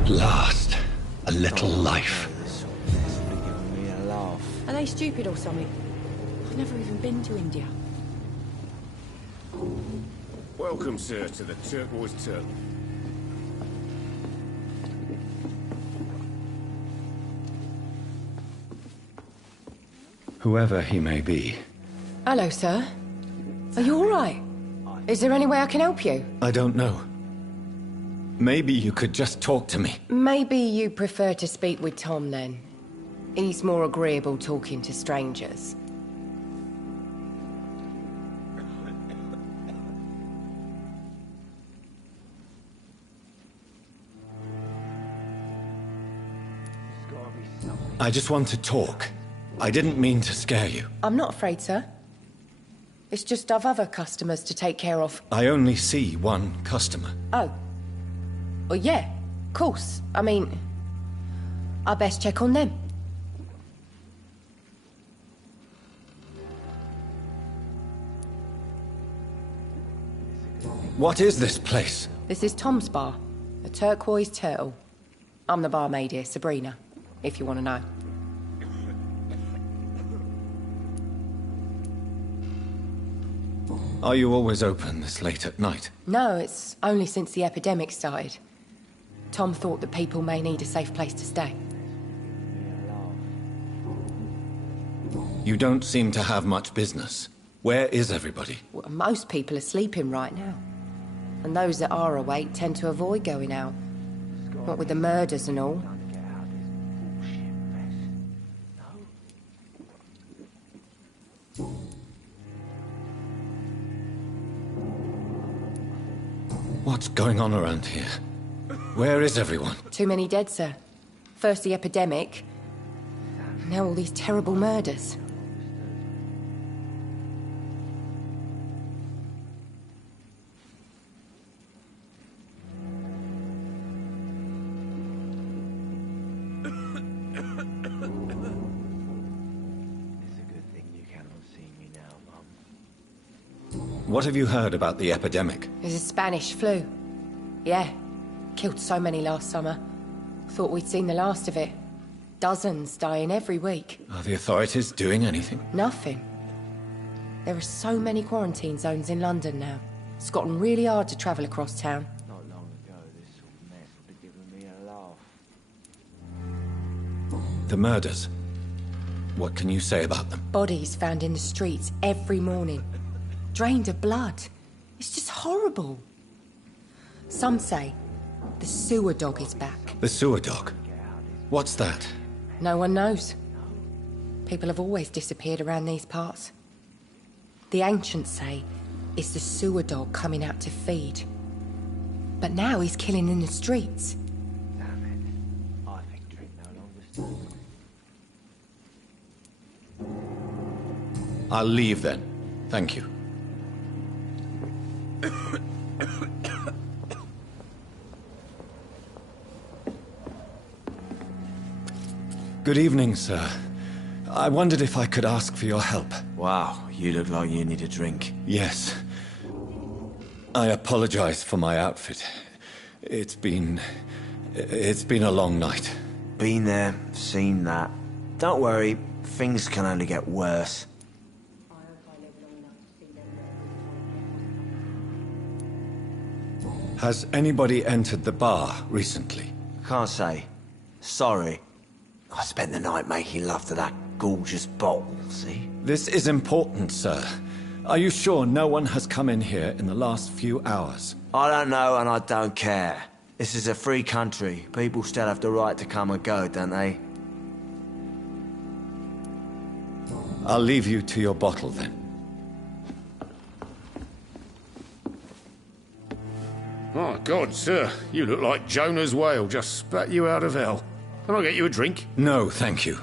At last, a little life. Are they stupid or something? I've never even been to India. Welcome, sir, to the Turquoise Turtle. Whoever he may be. Hello, sir. Are you all right? Is there any way I can help you? I don't know. Maybe you could just talk to me. Maybe you prefer to speak with Tom, then. He's more agreeable talking to strangers. I just want to talk. I didn't mean to scare you. I'm not afraid, sir. It's just I've other customers to take care of. I only see one customer. Oh. Well, yeah, of course. I mean, I best check on them. What is this place? This is Tom's bar, the Turquoise Turtle. I'm the barmaid here, Sabrina, if you want to know. Are you always open this late at night? No, it's only since the epidemic started. Tom thought that people may need a safe place to stay. You don't seem to have much business. Where is everybody? Well, most people are sleeping right now. And those that are awake tend to avoid going out. What with the murders and all. What's going on around here? Where is everyone? Too many dead, sir. First the epidemic, now all these terrible murders. What have you heard about the epidemic? There's a Spanish flu. Yeah, killed so many last summer. Thought we'd seen the last of it. Dozens dying every week. Are the authorities doing anything? Nothing. There are so many quarantine zones in London now. It's gotten really hard to travel across town. Not long ago, this sort of mess would have given me a laugh. The murders. What can you say about them? Bodies found in the streets every morning. Drained of blood. It's just horrible. Some say the sewer dog is back. The sewer dog? What's that? No one knows. People have always disappeared around these parts. The ancients say it's the sewer dog coming out to feed. But now he's killing in the streets. Damn it. I think drink no longer stands. I'll leave then. Thank you. Good evening, sir. I wondered if I could ask for your help. Wow, you look like you need a drink. Yes. I apologize for my outfit. It's been a long night. Been there, seen that. Don't worry, things can only get worse. Has anybody entered the bar recently? Can't say. Sorry. I spent the night making love to that gorgeous bottle, see? This is important, sir. Are you sure no one has come in here in the last few hours? I don't know and I don't care. This is a free country. People still have the right to come and go, don't they? I'll leave you to your bottle then. My God, sir, you look like Jonah's whale just spat you out of hell. Can I get you a drink? No, thank you.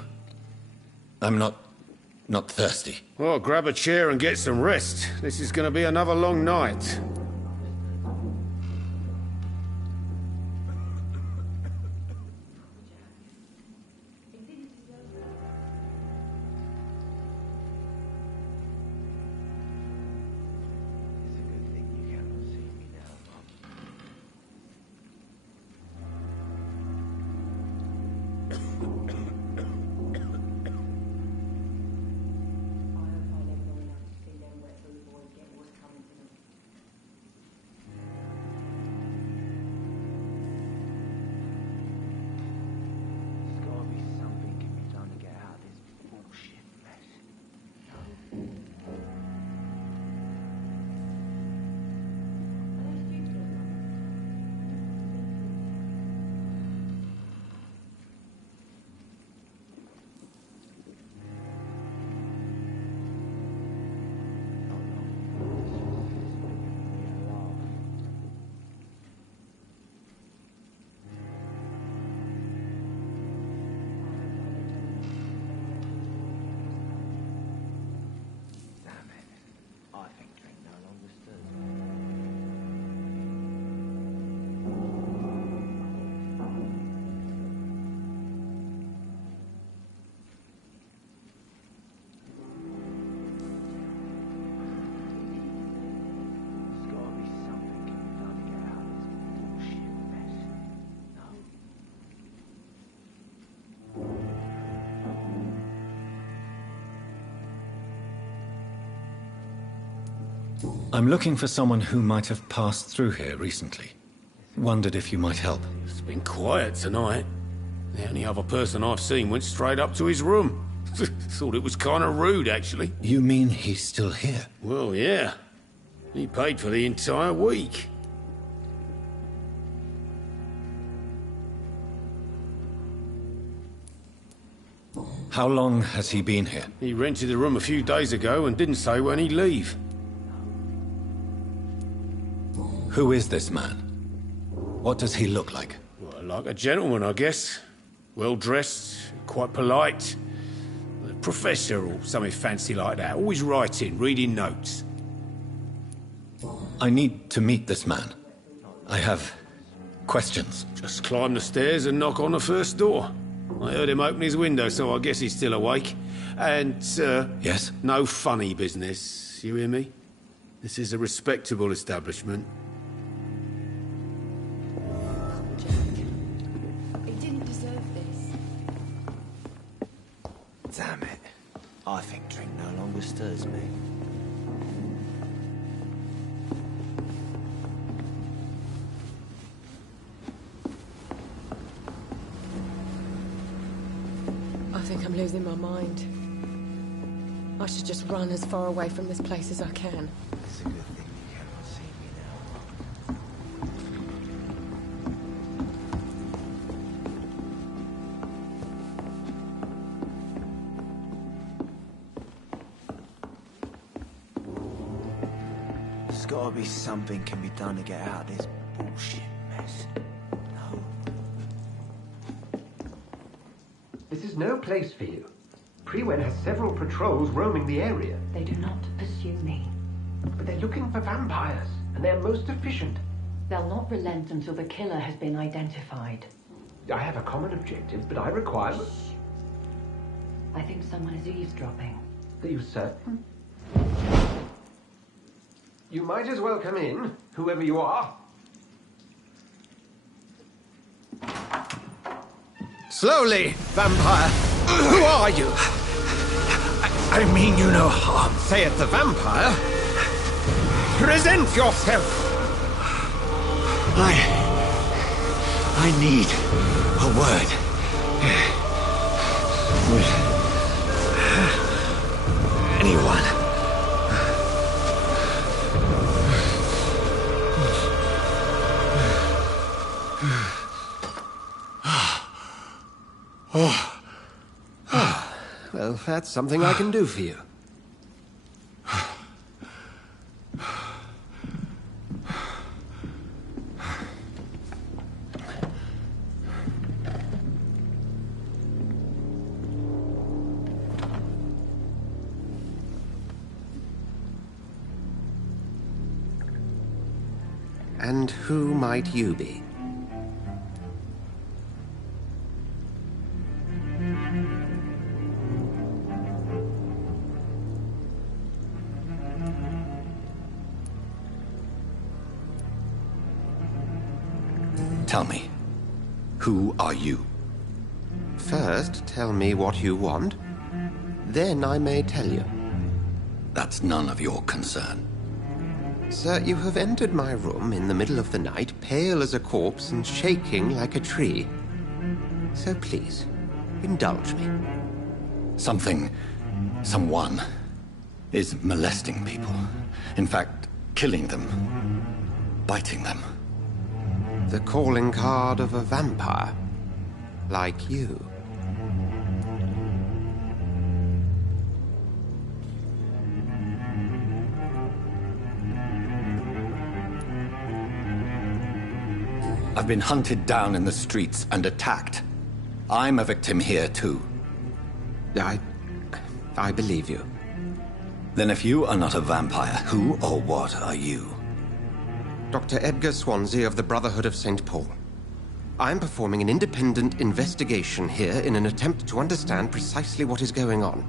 I'm not thirsty. Well, grab a chair and get some rest. This is going to be another long night. I'm looking for someone who might have passed through here recently. Wondered if you might help. It's been quiet tonight. The only other person I've seen went straight up to his room. Thought it was kind of rude, actually. You mean he's still here? Well, yeah. He paid for the entire week. How long has he been here? He rented the room a few days ago and didn't say when he'd leave. Who is this man? What does he look like? Well, like a gentleman, I guess. Well-dressed, quite polite. A professor or something fancy like that. Always writing, reading notes. I need to meet this man. I have questions. Just climb the stairs and knock on the first door. I heard him open his window, so I guess he's still awake. And, Yes? no funny business. You hear me? This is a respectable establishment. He didn't deserve this. Damn it. I think drink no longer stirs me. I think I'm losing my mind. I should just run as far away from this place as I can. It's a good thing you cannot see me now. There's gotta be something can be done to get out of this bullshit mess. No. This is no place for you. Prewen has several patrols roaming the area, They do not pursue me. but they're looking for vampires, and they're most efficient. They'll not relent until the killer has been identified. I have a common objective, but I require... I think someone is eavesdropping. Are you certain? You might as well come in, whoever you are. Slowly, vampire. Who are you? I mean you no harm, saith the vampire. Present yourself. I need a word. With anyone. Well, that's something I can do for you. And who might you be? Tell me, who are you? First, tell me what you want. Then I may tell you. That's none of your concern. Sir, you have entered my room in the middle of the night, pale as a corpse and shaking like a tree. So please, indulge me. Someone is molesting people. In fact, killing them, biting them. The calling card of a vampire, like you. I've been hunted down in the streets and attacked. I'm a victim here, too. I believe you. Then if you are not a vampire, who or what are you? Dr. Edgar Swansea of the Brotherhood of St. Paul. I'm performing an independent investigation here in an attempt to understand precisely what is going on.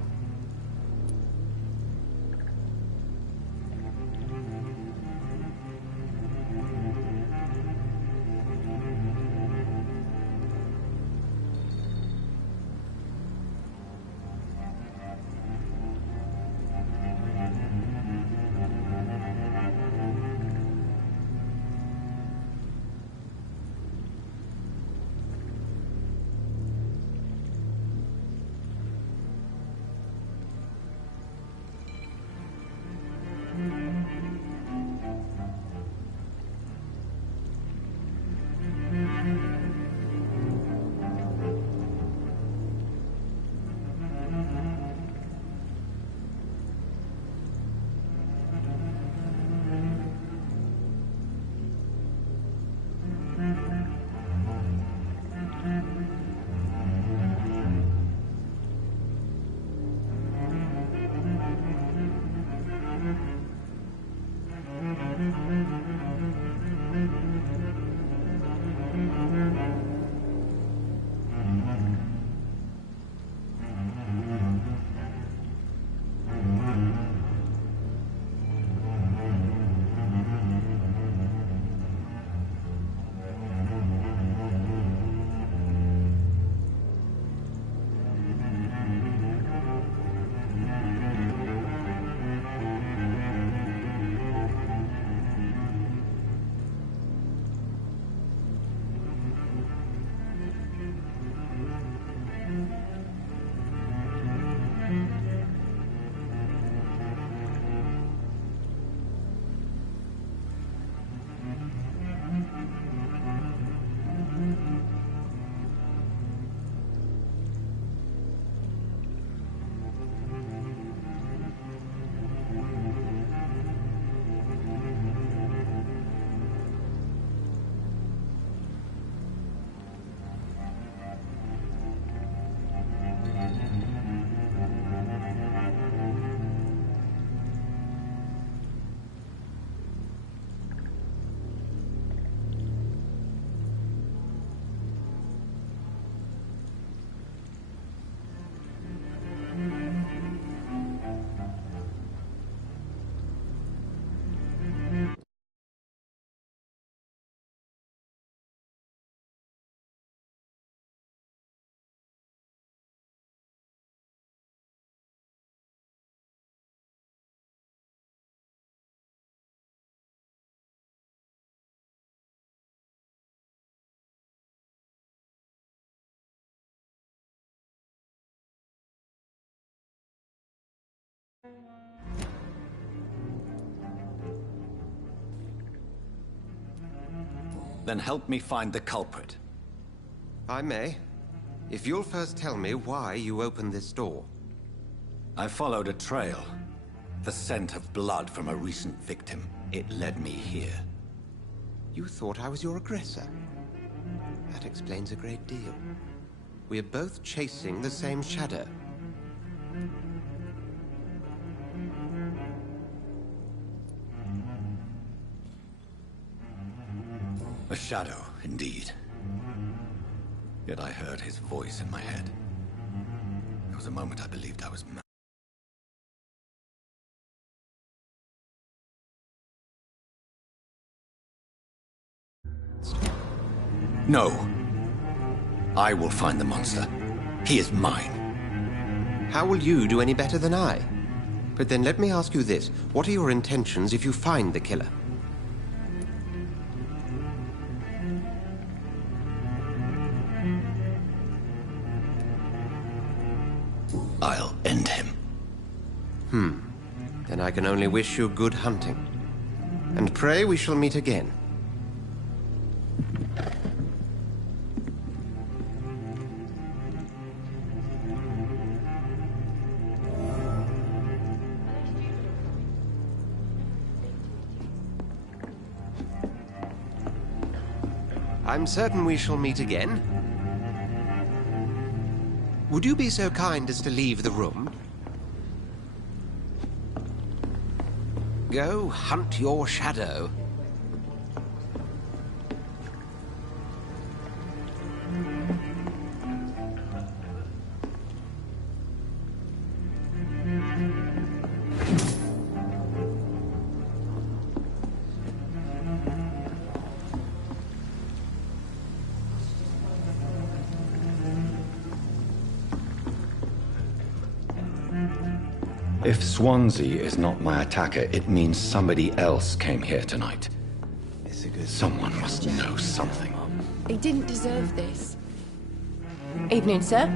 Then help me find the culprit. I may. If you'll first tell me why you opened this door. I followed a trail. The scent of blood from a recent victim. It led me here. You thought I was your aggressor. That explains a great deal. We're both chasing the same shadow. A shadow, indeed. Yet I heard his voice in my head. There was a moment I believed I was mad. No. I will find the monster. He is mine. How will you do any better than I? But then let me ask you this. What are your intentions if you find the killer? I'll end him. Then I can only wish you good hunting. And pray we shall meet again. I'm certain we shall meet again. Would you be so kind as to leave the room? Go hunt your shadow. If Swansea is not my attacker, it means somebody else came here tonight. Someone must know something. He didn't deserve this. Evening, sir.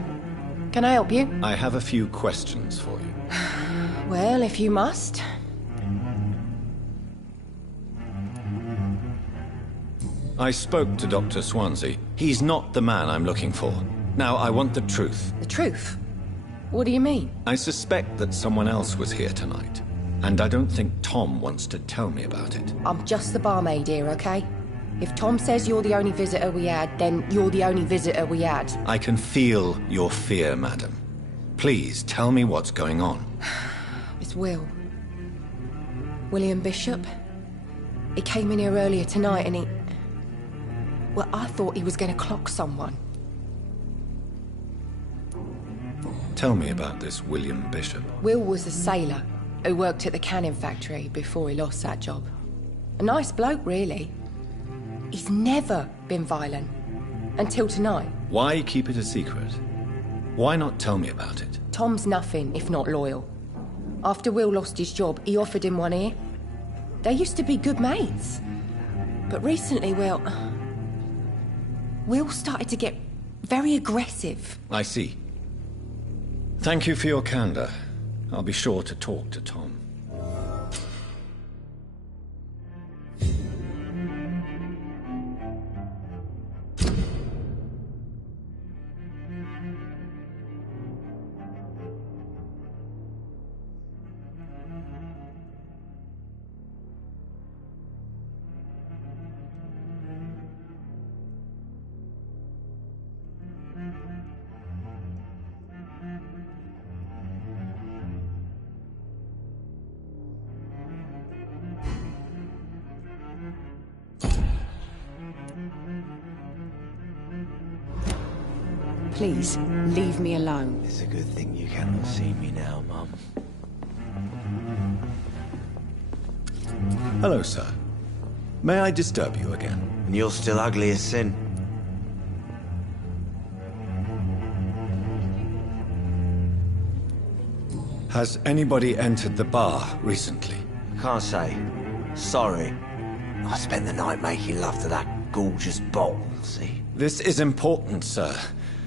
Can I help you? I have a few questions for you. Well, if you must. I spoke to Dr. Swansea. He's not the man I'm looking for. Now, I want the truth. The truth? What do you mean? I suspect that someone else was here tonight. And I don't think Tom wants to tell me about it. I'm just the barmaid here, okay? If Tom says you're the only visitor we had, then you're the only visitor we had. I can feel your fear, madam. Please, tell me what's going on. It's Will. William Bishop. He came in here earlier tonight and he... Well, I thought he was going to clock someone. Tell me about this William Bishop. Will was a sailor who worked at the canning factory before he lost that job. A nice bloke, really. He's never been violent. Until tonight. Why keep it a secret? Why not tell me about it? Tom's nothing if not loyal. After Will lost his job, he offered him one here. They used to be good mates. But recently, well... Will started to get very aggressive. I see. Thank you for your candor. I'll be sure to talk to Tom. Please, leave me alone. It's a good thing you cannot see me now, Mum. Hello, sir. May I disturb you again? And you're still ugly as sin. Has anybody entered the bar recently? Can't say. Sorry. I spent the night making love to that gorgeous bowl, see? This is important, sir.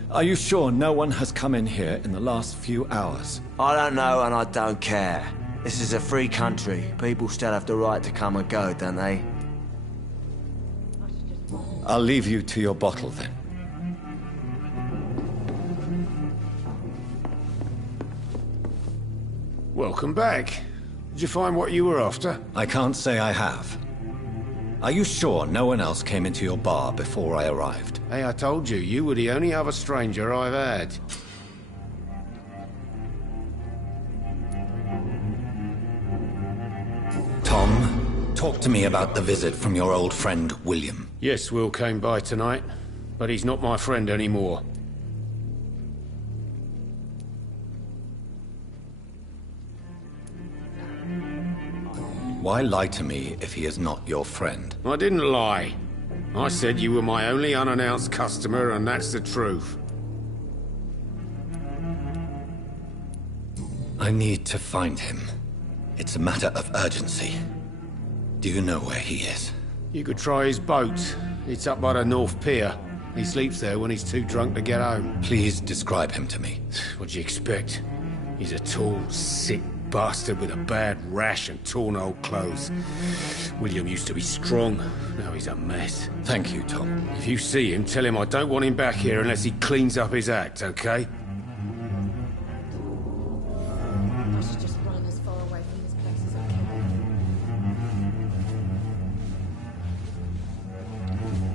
Are you sure no one has come in here in the last few hours? I don't know and I don't care. This is a free country. People still have the right to come and go, don't they? I'll leave you to your bottle then. Welcome back. Did you find what you were after? I can't say I have. Are you sure no one else came into your bar before I arrived? Hey, I told you, you were the only other stranger I've had. Tom, talk to me about the visit from your old friend, William. Yes, Will came by tonight, but he's not my friend anymore. Why lie to me if he is not your friend? I didn't lie. I said you were my only unannounced customer, and that's the truth. I need to find him. It's a matter of urgency. Do you know where he is? You could try his boat. It's up by the North Pier. He sleeps there when he's too drunk to get home. Please describe him to me. What'd you expect? He's a tall, sick bastard with a bad rash and torn old clothes. William used to be strong. Now he's a mess. Thank you, Tom. If you see him, tell him I don't want him back here unless he cleans up his act, okay? I should just run as far away from this place as I can.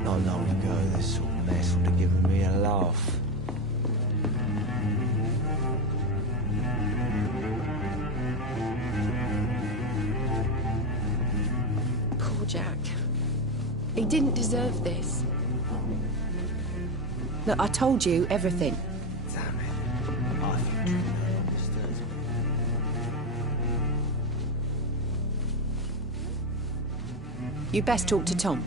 Not long ago, this sort of mess would have given me a laugh. Poor Jack. He didn't deserve this. Look, I told you everything. Damn it. I think true love understands me. You best talk to Tom.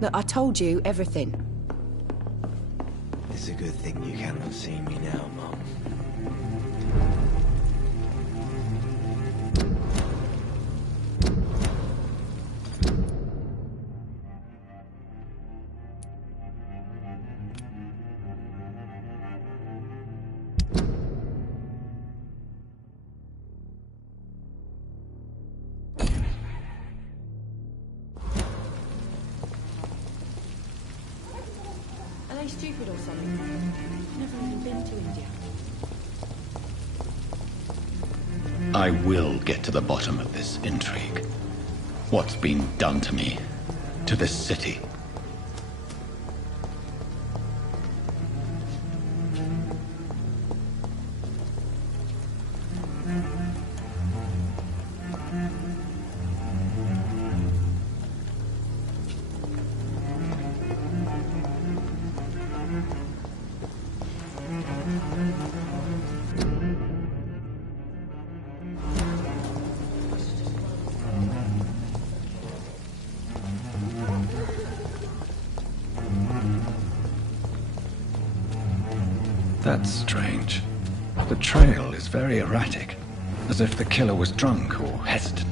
Look, I told you everything. It's a good thing you cannot see me now, Mum. Are they stupid or something? Never even been to India. I will get to the bottom of this intrigue. What's been done to me, to this city. That's strange. The trail is very erratic, as if the killer was drunk or hesitant.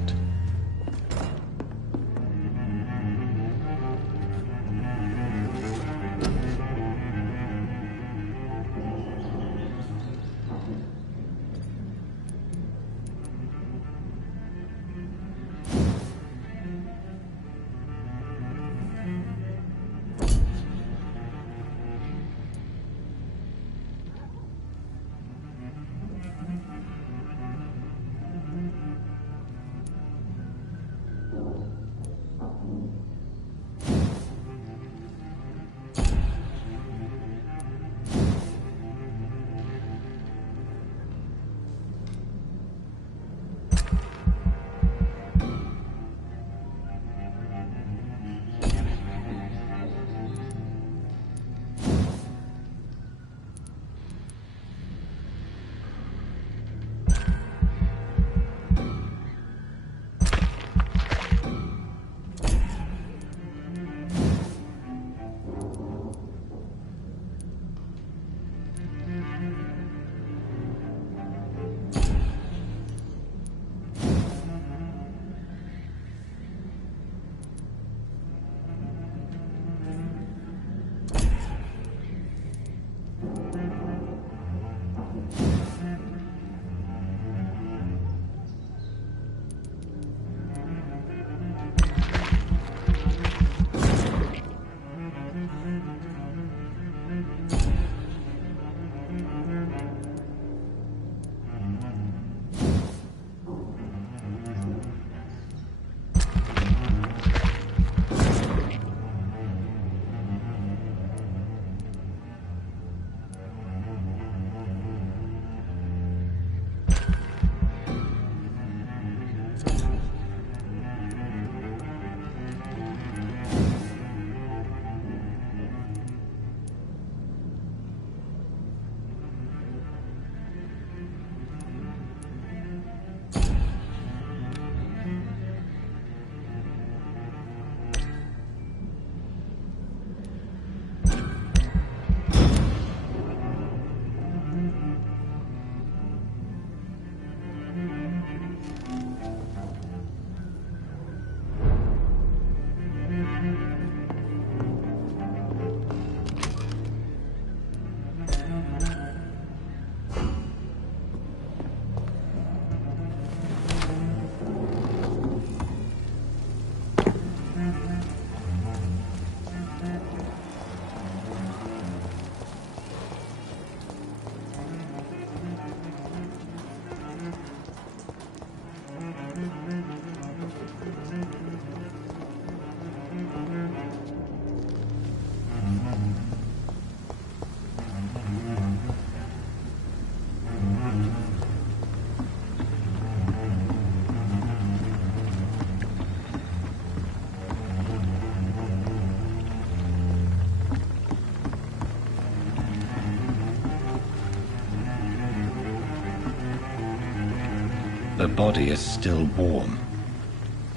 The body is still warm.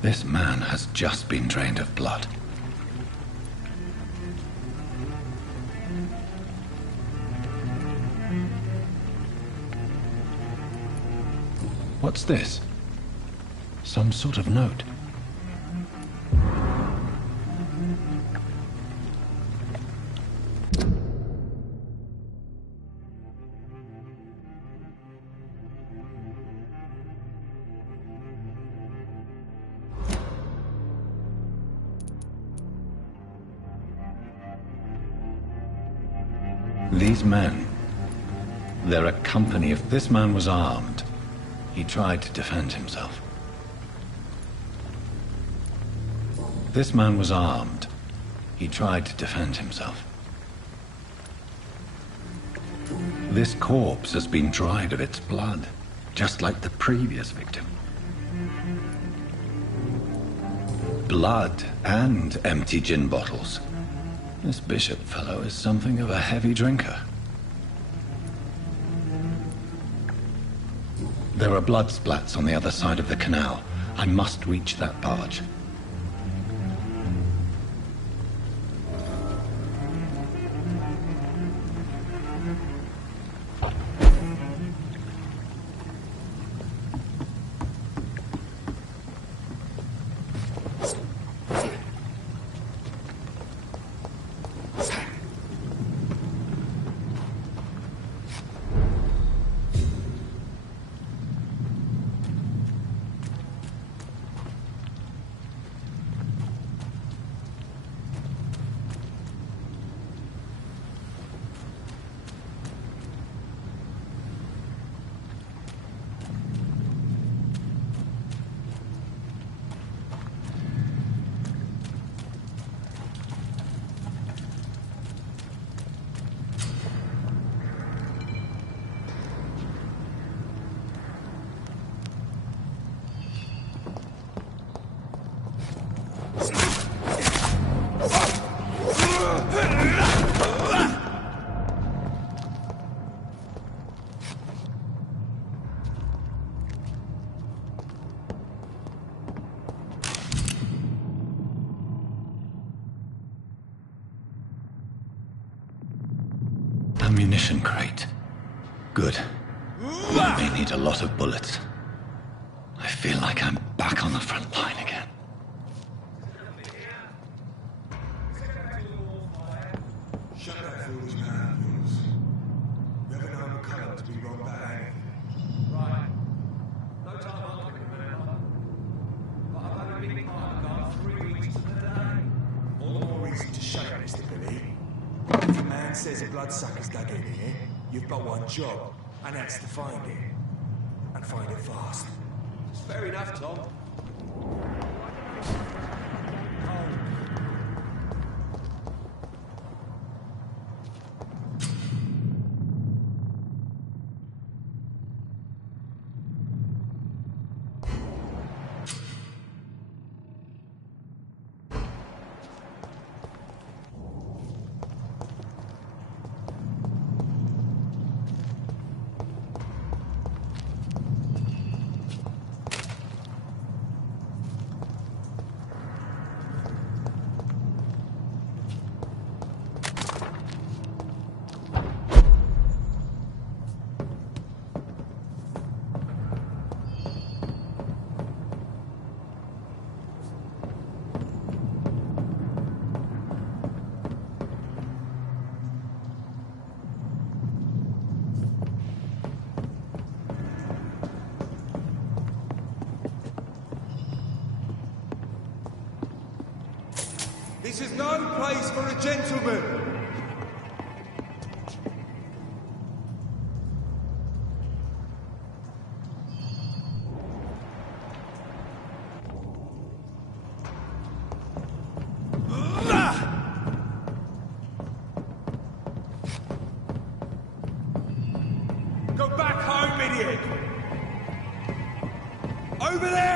This man has just been drained of blood. What's this? Some sort of note. These men, they're a company. If this man was armed, he tried to defend himself. This man was armed. He tried to defend himself. This corpse has been dried of its blood, just like the previous victim. Blood and empty gin bottles. This bishop fellow is something of a heavy drinker. There are blood splats on the other side of the canal. I must reach that barge. Ammunition crate. Good. I may need a lot of bullets. I feel like I'm back on the front line again. Shut that foolish man, please. We haven't known McCullough to be wrong about anything. Right. No time I can remember. But I've only been part of the guard 3 weeks to the day. All the more reason to shut up, Mr. Billy. If a man says a bloodsucker's dug in here, you've got one job, and that's to find it. And find it fast. It's fair enough, Tom. This is no place for a gentleman. Go back home, idiot! Over there!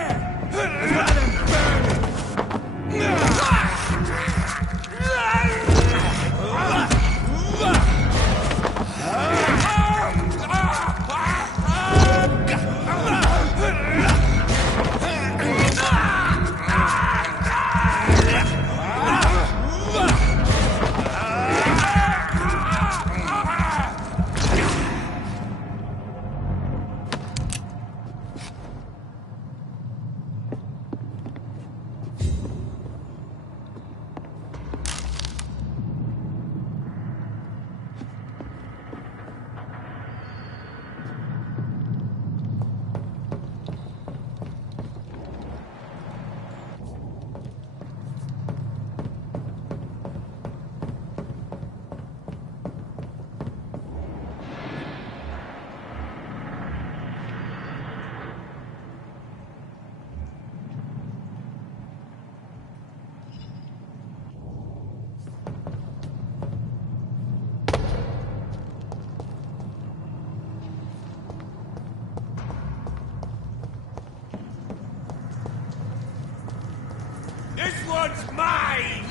This one's mine!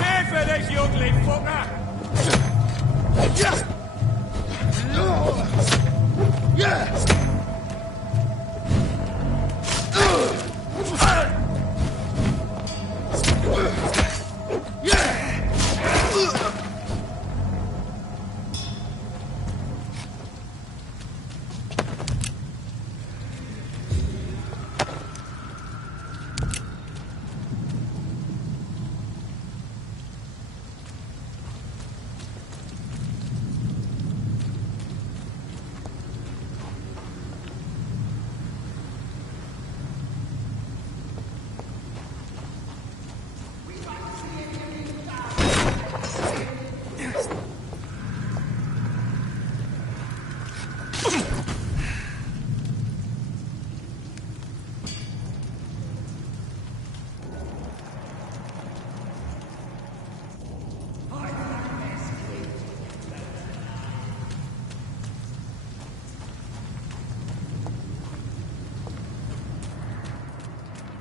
Careful, this you ugly fucker!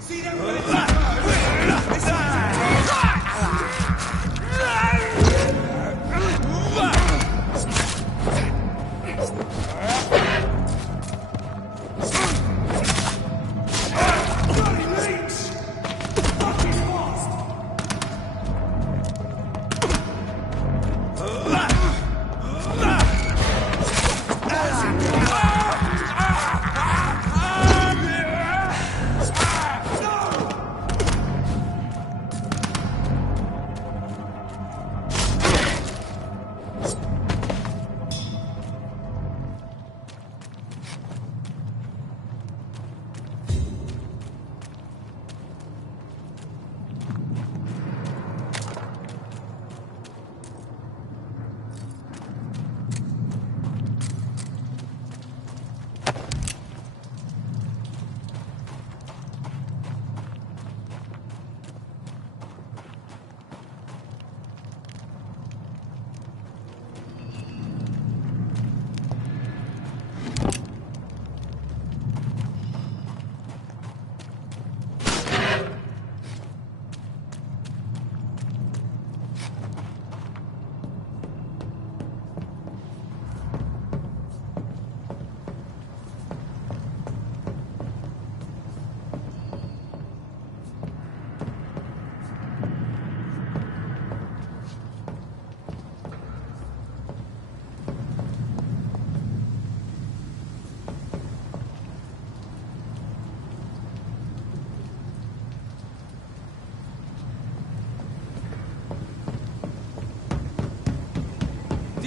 See them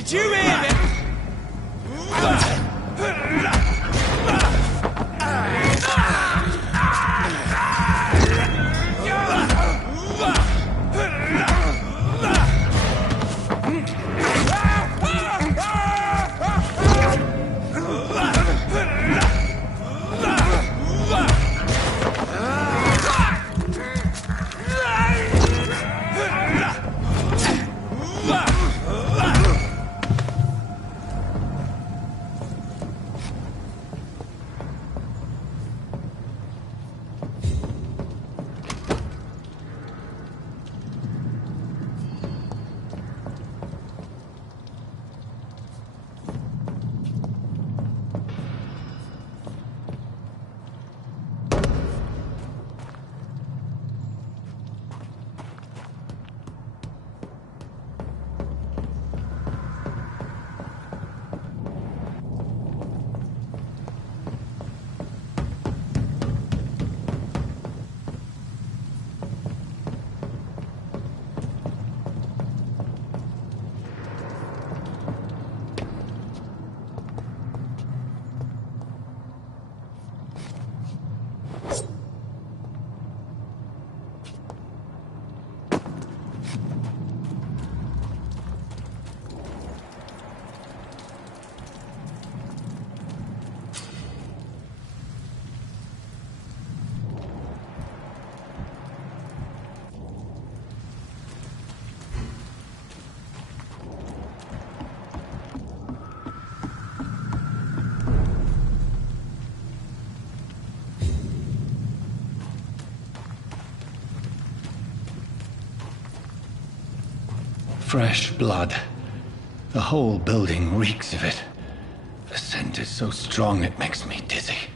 Did you hear me? Fresh blood. The whole building reeks of it. The scent is so strong it makes me dizzy.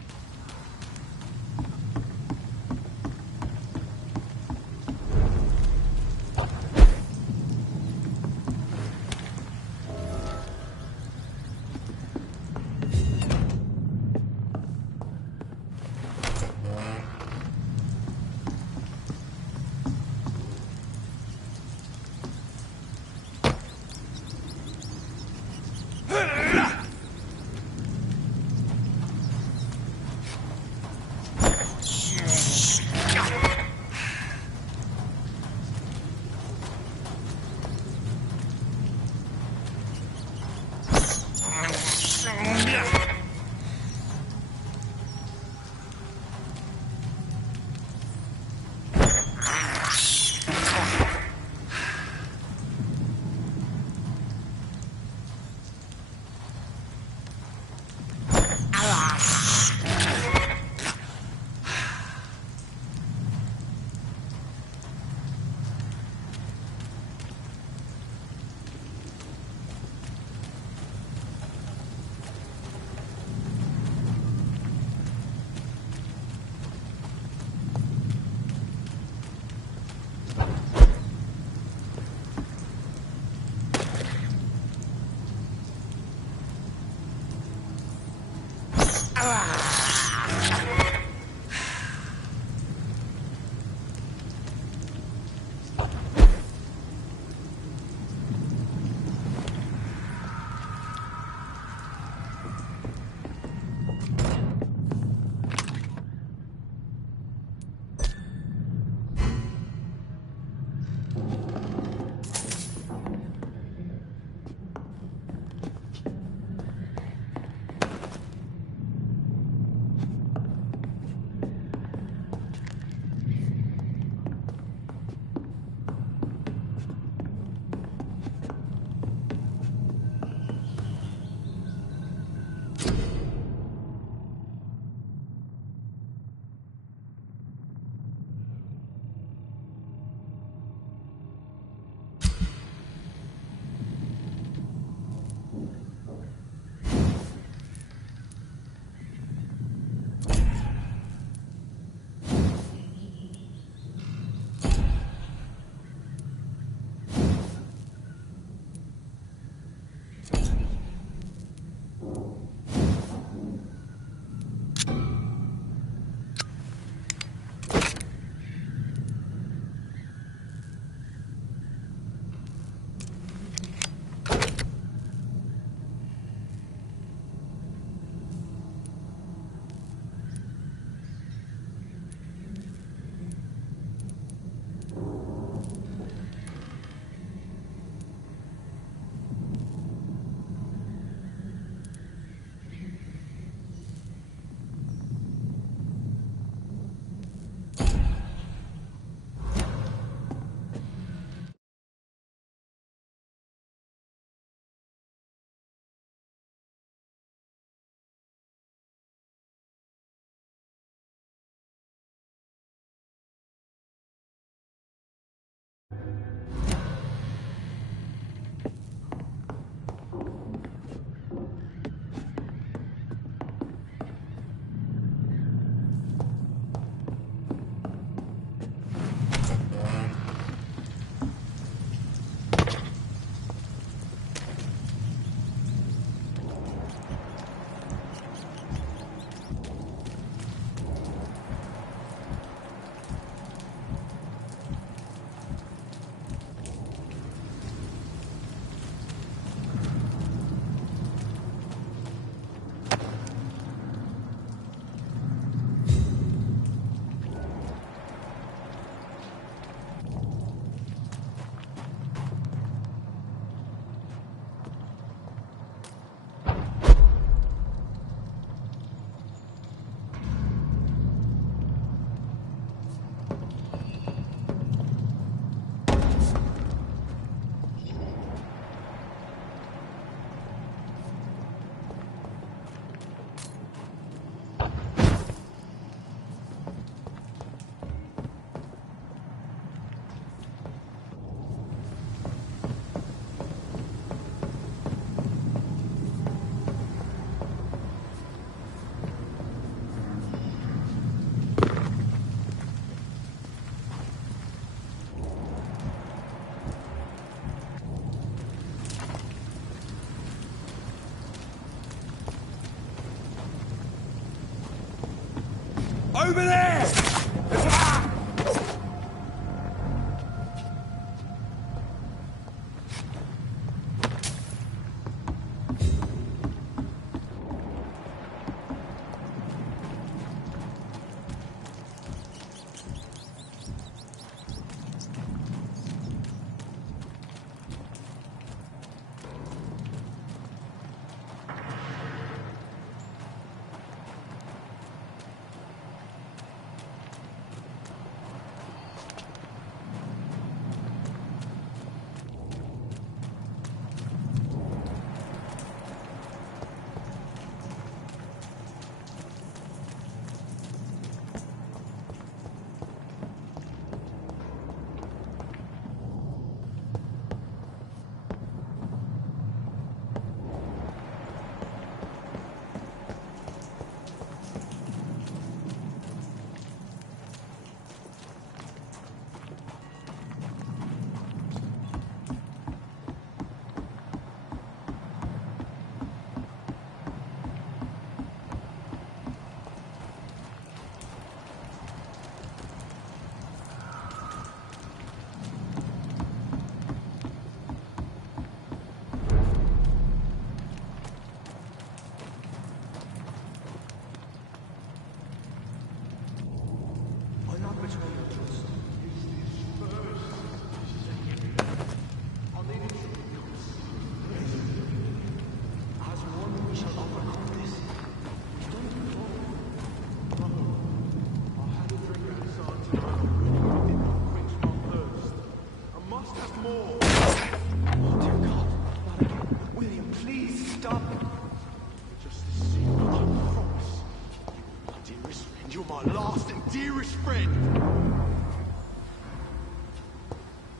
Over there!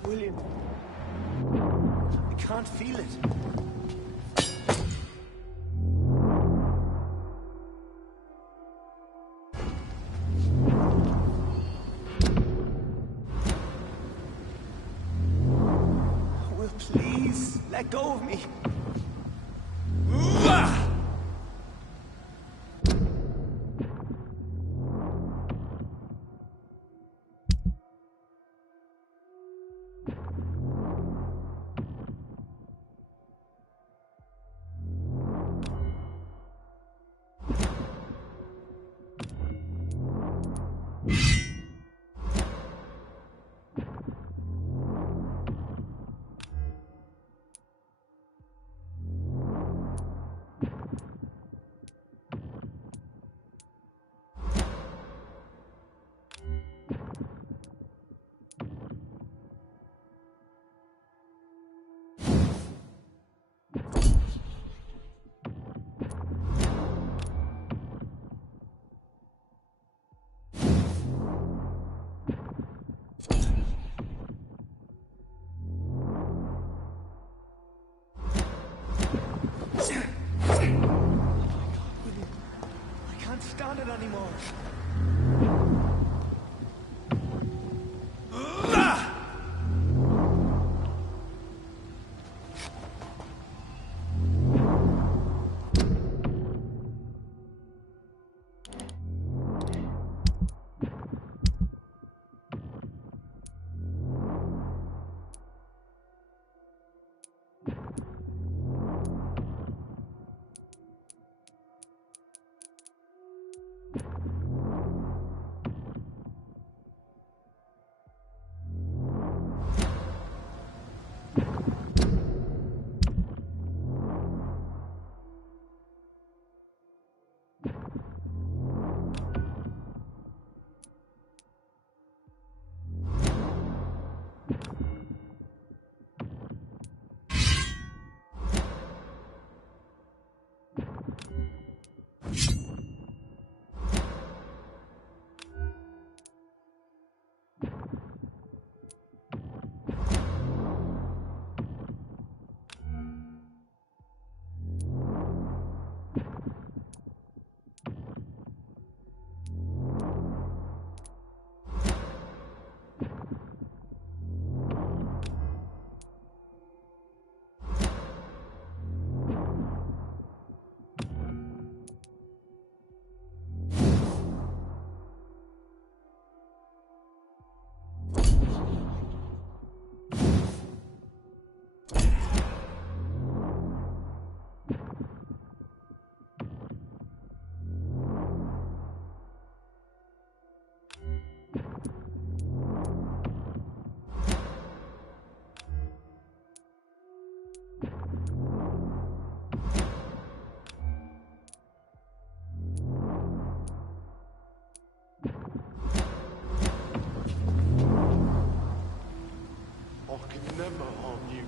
William. I can't feel it. Will, please, let go of me. Stand it anymore.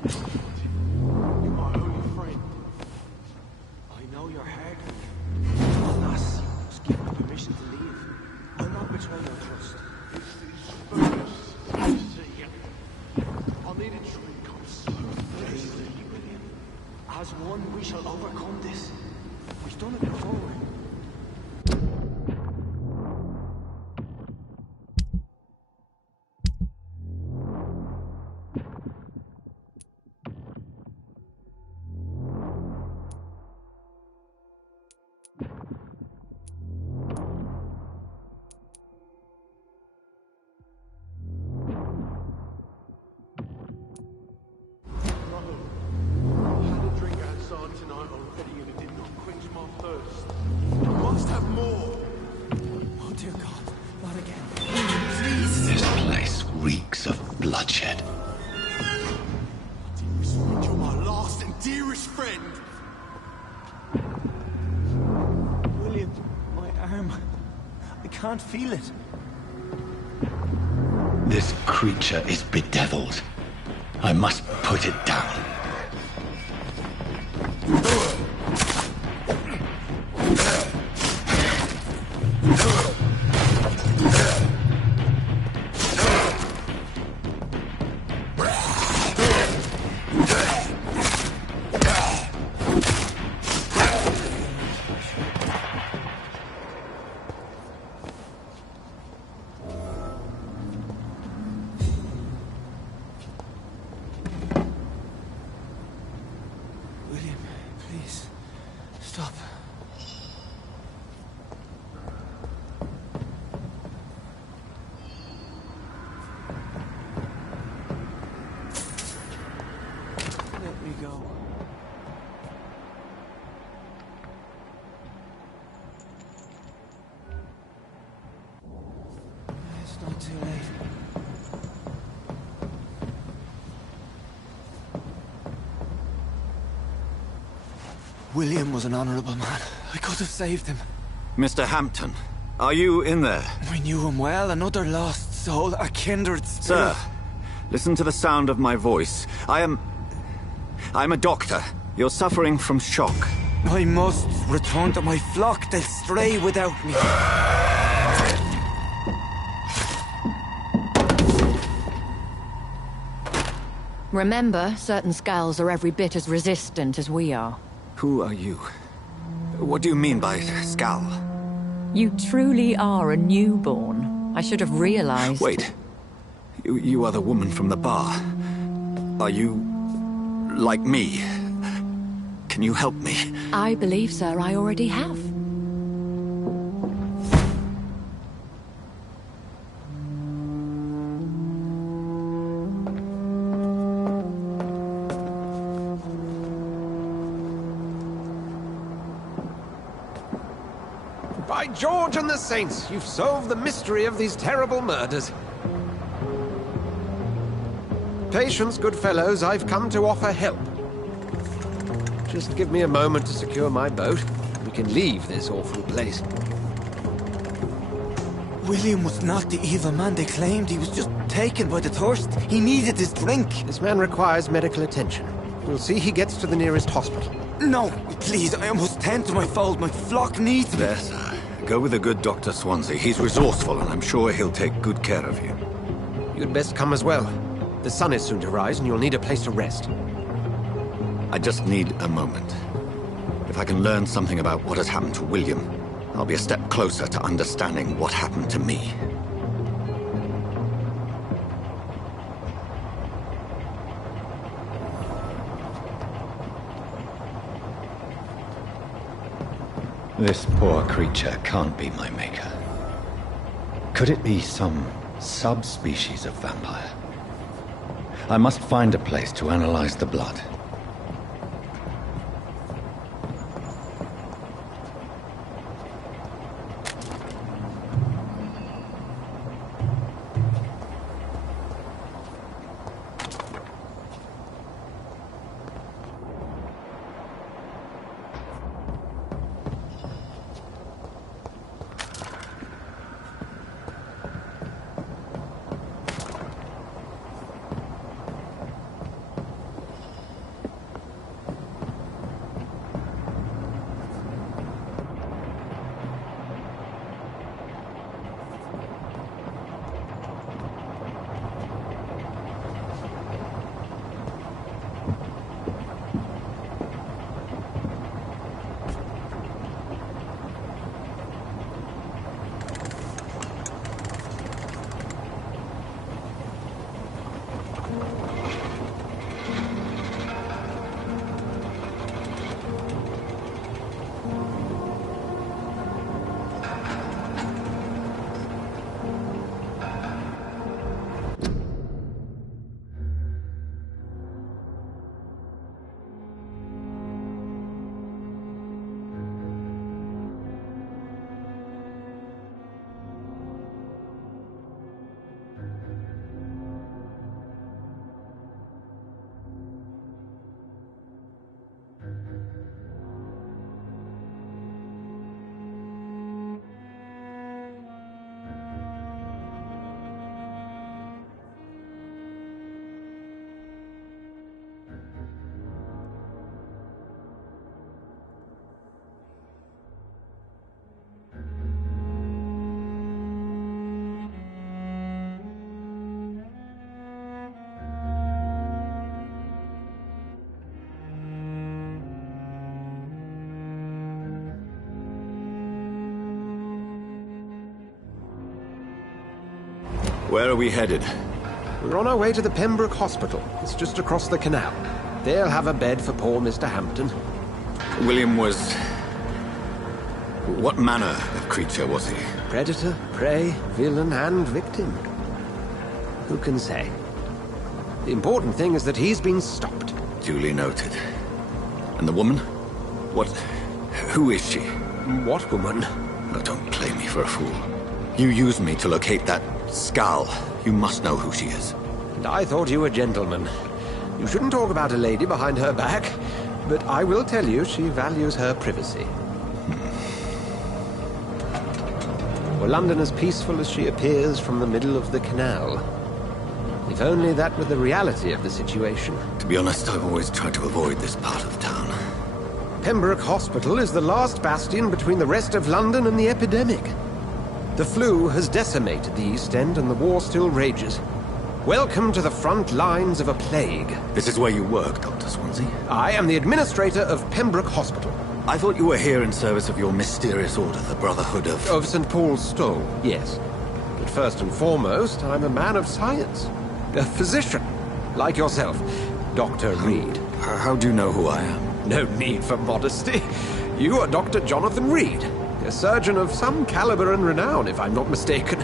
You're my only friend. I know you're hard. Alas, you must give me permission to leave. I'll not betray your trust. I'll need a drink. I'm so thirsty, William. As one, we shall overcome this. We've done it before. Bloodshed. You're my last and dearest friend. William, my arm. I can't feel it. This creature is bedeviled. I must put it down. William was an honorable man. I could have saved him. Mr. Hampton, are you in there? I knew him well, another lost soul, a kindred spirit. Sir, listen to the sound of my voice. I'm a doctor. You're suffering from shock. I must return to my flock. They'll stray without me. Remember, certain skulls are every bit as resistant as we are. Who are you? What do you mean by skull? You truly are a newborn. I should have realized. Wait. You are the woman from the bar. Are you like me? Can you help me? I believe, sir, I already have. By George and the Saints, you've solved the mystery of these terrible murders. Patience, good fellows, I've come to offer help. Just give me a moment to secure my boat. We can leave this awful place. William was not the evil man they claimed. He was just taken by the thirst. He needed his drink. This man requires medical attention. We'll see he gets to the nearest hospital. No, please, I must tend to my fold. My flock needs me. There, sir. Go with the good Dr. Swansea. He's resourceful, and I'm sure he'll take good care of you. You'd best come as well. The sun is soon to rise, and you'll need a place to rest. I just need a moment. If I can learn something about what has happened to William, I'll be a step closer to understanding what happened to me. This poor creature can't be my maker. Could it be some subspecies of vampire? I must find a place to analyze the blood. Where are we headed? We're on our way to the Pembroke Hospital. It's just across the canal. They'll have a bed for poor Mr. Hampton. William was... What manner of creature was he? Predator, prey, villain, and victim. Who can say? The important thing is that he's been stopped. Duly noted. And the woman? What... who is she? What woman? Oh, don't play me for a fool. You used me to locate that skull. You must know who she is. And I thought you a gentleman. You shouldn't talk about a lady behind her back, but I will tell you she values her privacy. Were London as peaceful as she appears from the middle of the canal? If only that were the reality of the situation. To be honest, I've always tried to avoid this part of the town. Pembroke Hospital is the last bastion between the rest of London and the epidemic. The flu has decimated the East End and the war still rages. Welcome to the front lines of a plague. This is where you work, Dr. Swansea? I am the administrator of Pembroke Hospital. I thought you were here in service of your mysterious order, the Brotherhood of... Of St. Paul's Stole, yes. But first and foremost, I'm a man of science. A physician, like yourself, Dr. Reed. How do you know who I am? No need for modesty. You are Dr. Jonathan Reed, a surgeon of some caliber and renown, if I'm not mistaken.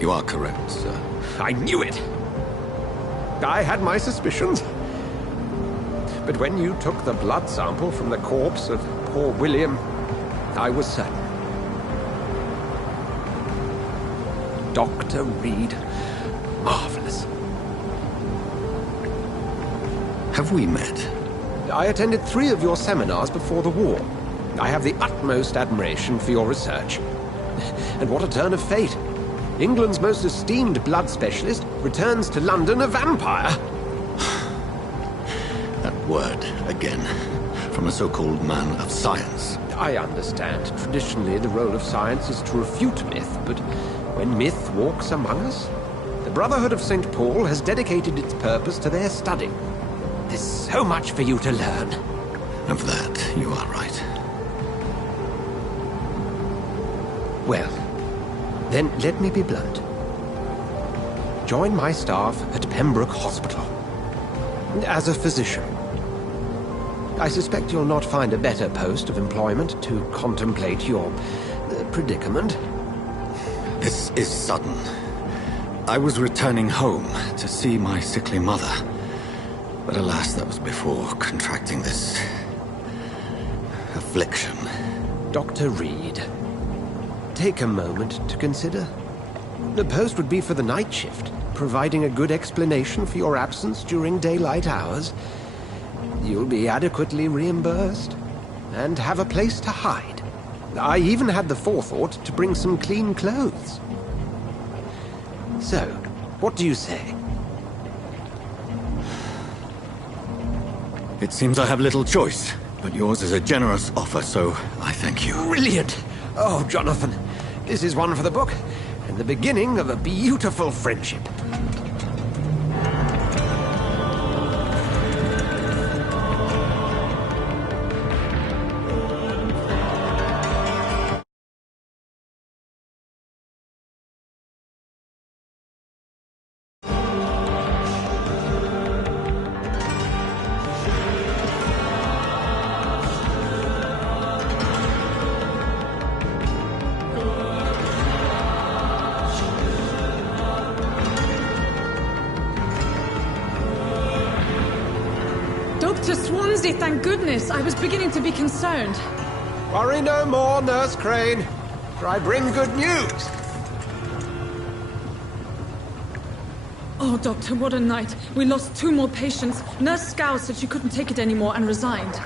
You are correct, sir. I knew it! I had my suspicions. But when you took the blood sample from the corpse of poor William, I was certain. Dr. Reed. Marvelous. Have we met? I attended 3 of your seminars before the war. I have the utmost admiration for your research. And what a turn of fate. England's most esteemed blood specialist returns to London a vampire. That word, again. From a so-called man of science. I understand. Traditionally, the role of science is to refute myth, but when myth walks among us, the Brotherhood of St. Paul has dedicated its purpose to their study. There's so much for you to learn. Of that, you are right. Well, then let me be blunt. Join my staff at Pembroke Hospital. As a physician. I suspect you'll not find a better post of employment to contemplate your predicament. This is sudden. I was returning home to see my sickly mother. But alas, that was before contracting this... affliction. Dr. Reed, take a moment to consider. The post would be for the night shift, providing a good explanation for your absence during daylight hours. You'll be adequately reimbursed, and have a place to hide. I even had the forethought to bring some clean clothes. So, what do you say? It seems I have little choice, but yours is a generous offer, so I thank you. Brilliant! Oh, Jonathan, this is one for the book, and the beginning of a beautiful friendship. Dr. Swansea, thank goodness. I was beginning to be concerned. Worry no more, Nurse Crane, for I bring good news. Oh, Doctor, what a night. We lost 2 more patients. Nurse Scow said she couldn't take it anymore and resigned.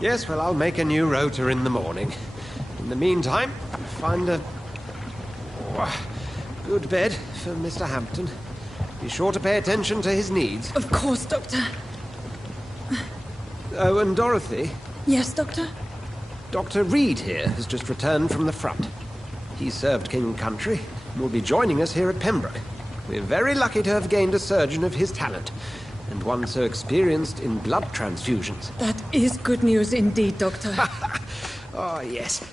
Yes, well, I'll make a new rota in the morning. In the meantime, find a good bed for Mr. Hampton. Be sure to pay attention to his needs. Of course, Doctor. Oh, and Dorothy? Yes, Doctor? Dr. Reed here has just returned from the front. He served King and Country and will be joining us here at Pembroke. We're very lucky to have gained a surgeon of his talent, and one so experienced in blood transfusions. That is good news indeed, Doctor. Oh, yes.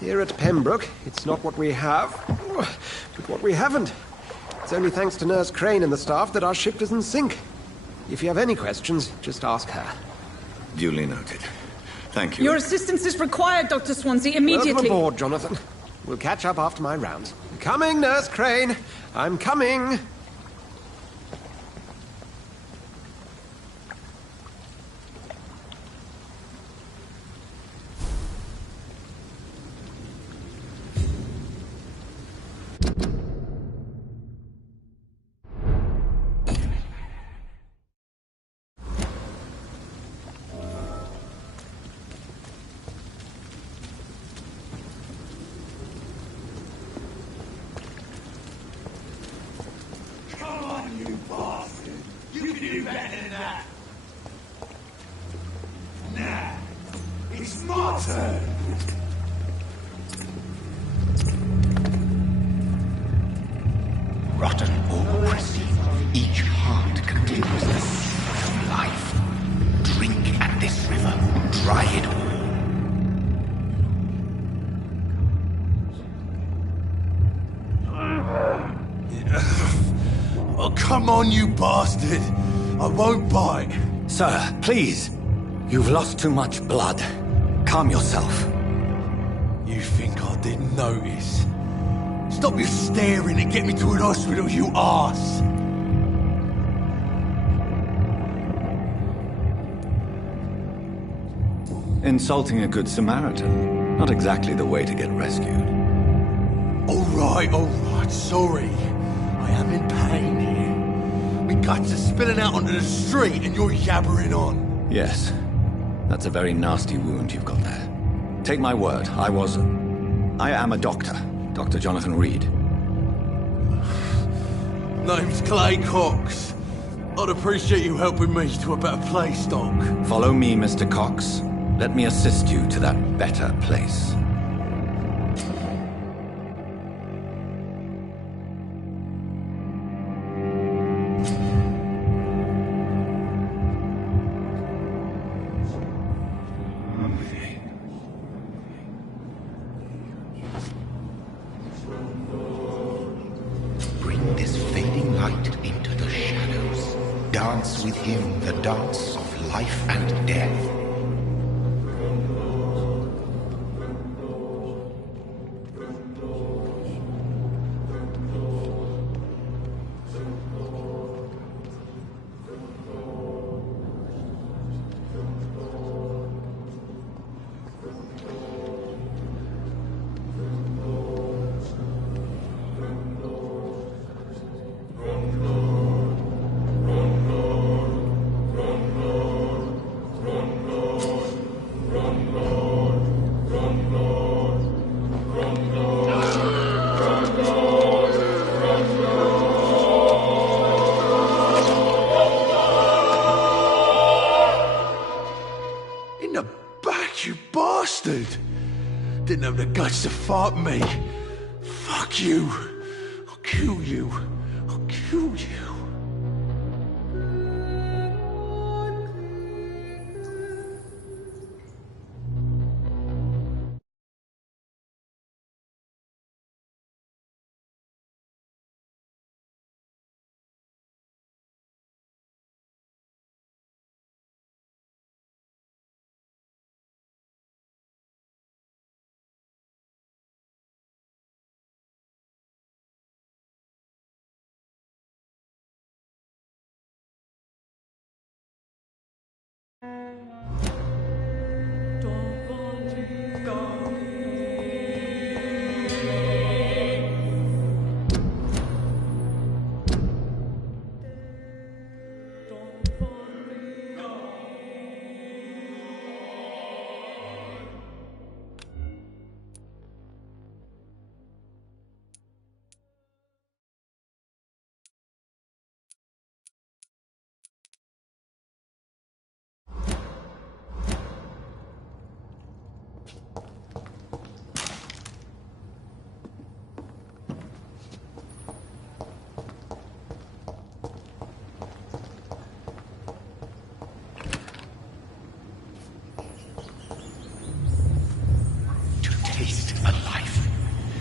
Here at Pembroke, it's not what we have, but what we haven't. It's only thanks to Nurse Crane and the staff that our ship doesn't sink. If you have any questions, just ask her. Duly noted. Thank you. Your assistance is required, Dr. Swansea, immediately. Welcome aboard, Jonathan. We'll catch up after my rounds. Coming, Nurse Crane. I'm coming. Come on, you bastard! You can do better than that! Nah, it's my turn! Rotten oppressive, each heart contains the seed of life. Drink at this river, dry it all. Oh, come on, you bastard! I won't bite. Sir, please. You've lost too much blood. Calm yourself. You think I didn't notice? Stop your staring and get me to an hospital, you arse! Insulting a good Samaritan. Not exactly the way to get rescued. Alright, sorry. I am in pain here. My guts are spilling out onto the street and you're yabbering on. Yes. That's a very nasty wound you've got there. Take my word, I am a doctor. Dr. Jonathan Reed. Name's Clay Cox. I'd appreciate you helping me to a better place, Doc. Follow me, Mr. Cox. Let me assist you to that better place. Bring this fading light into the shadows. Dance with him the dance of life and death. In the back, you bastard! Didn't have the guts to fight me. Fuck you. I'll kill you. I'll kill you.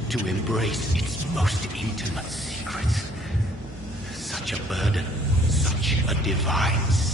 to embrace its most intimate secrets. Such a burden, such a divine sin.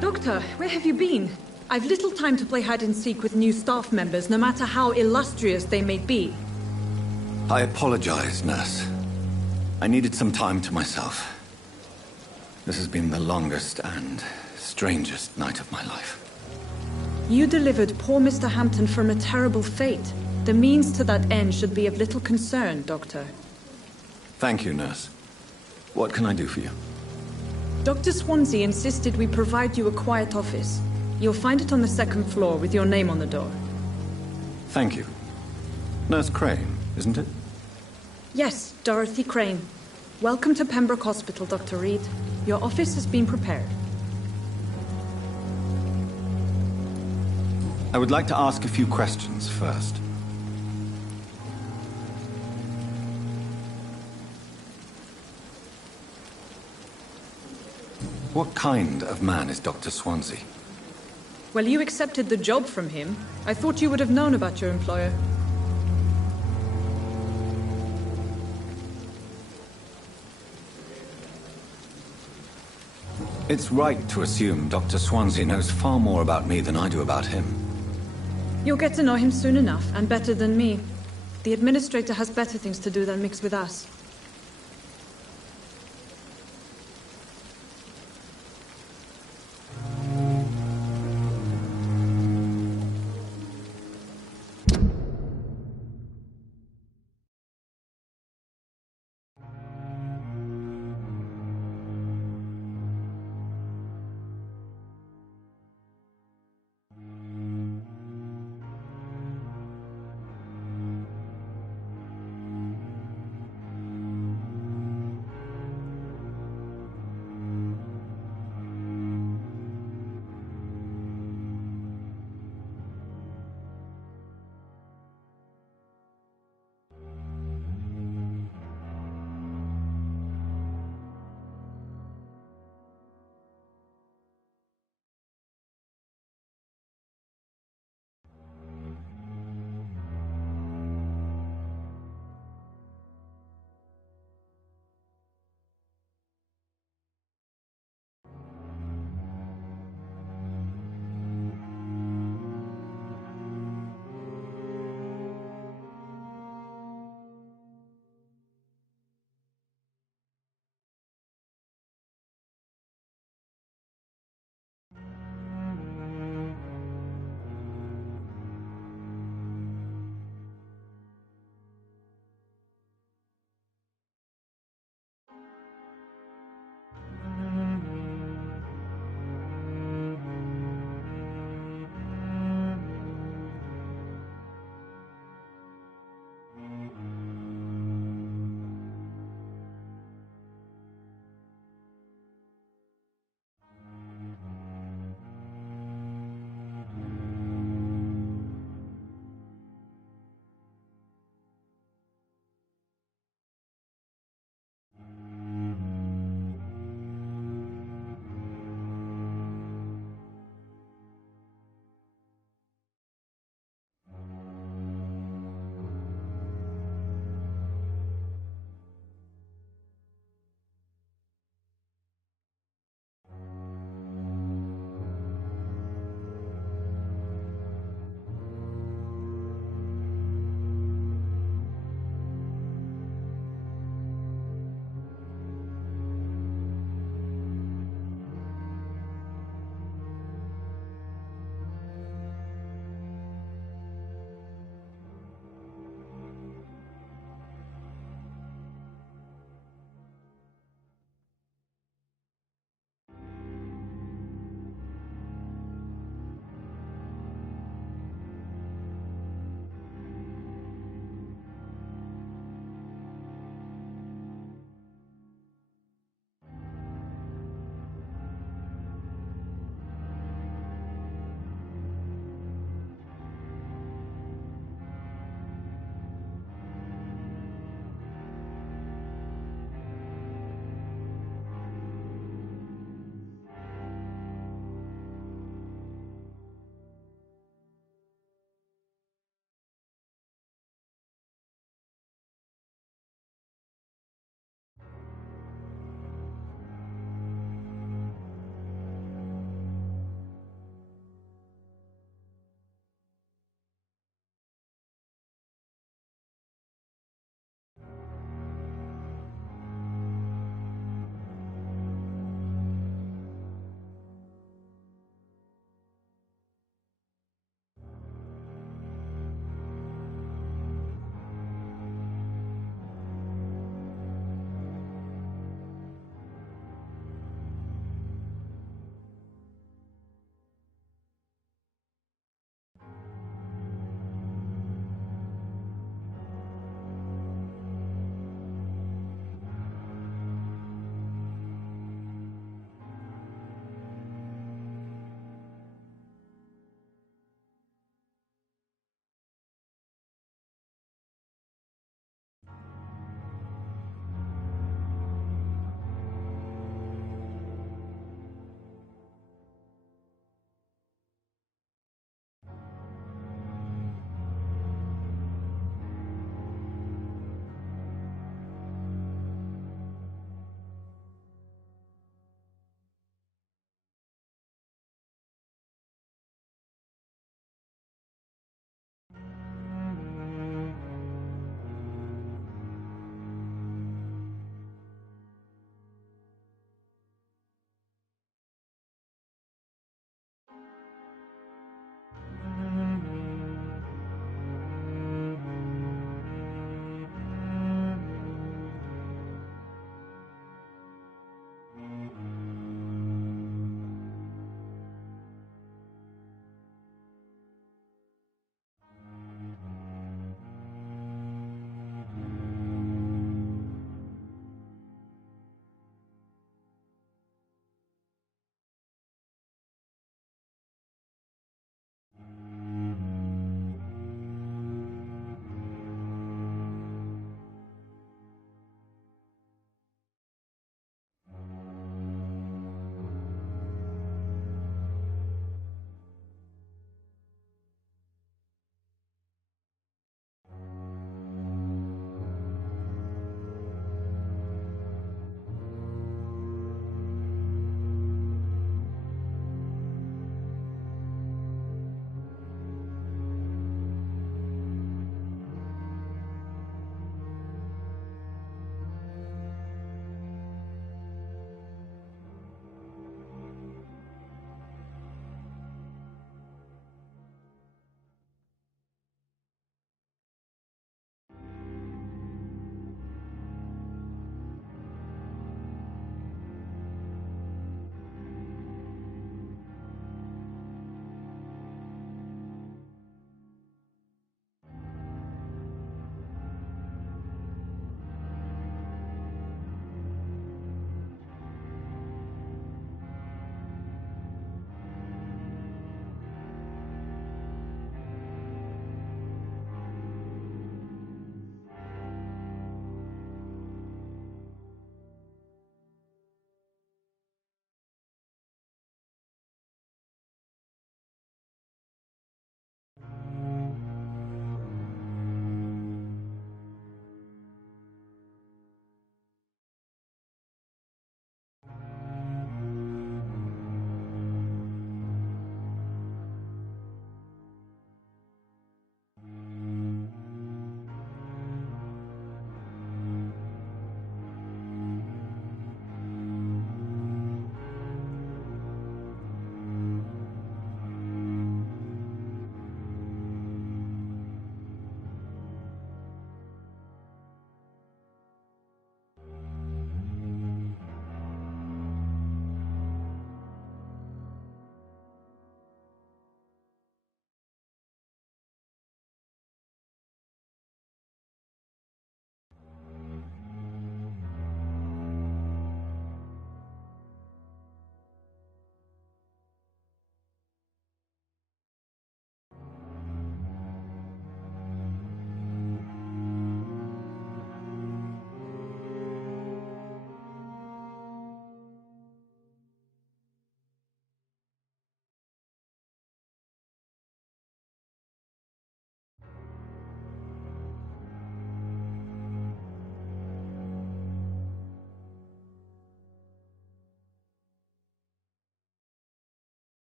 Doctor, where have you been? I've little time to play hide-and-seek with new staff members, no matter how illustrious they may be. I apologize, nurse. I needed some time to myself. This has been the longest and strangest night of my life. You delivered poor Mr. Hampton from a terrible fate. The means to that end should be of little concern, Doctor. Thank you, nurse. What can I do for you? Dr. Swansea insisted we provide you a quiet office. You'll find it on the second floor with your name on the door. Thank you. Nurse Crane, isn't it? Yes, Dorothy Crane. Welcome to Pembroke Hospital, Dr. Reed. Your office has been prepared. I would like to ask a few questions first. What kind of man is Dr. Swansea? Well, you accepted the job from him. I thought you would have known about your employer. It's right to assume Dr. Swansea knows far more about me than I do about him. You'll get to know him soon enough, and better than me. The administrator has better things to do than mix with us.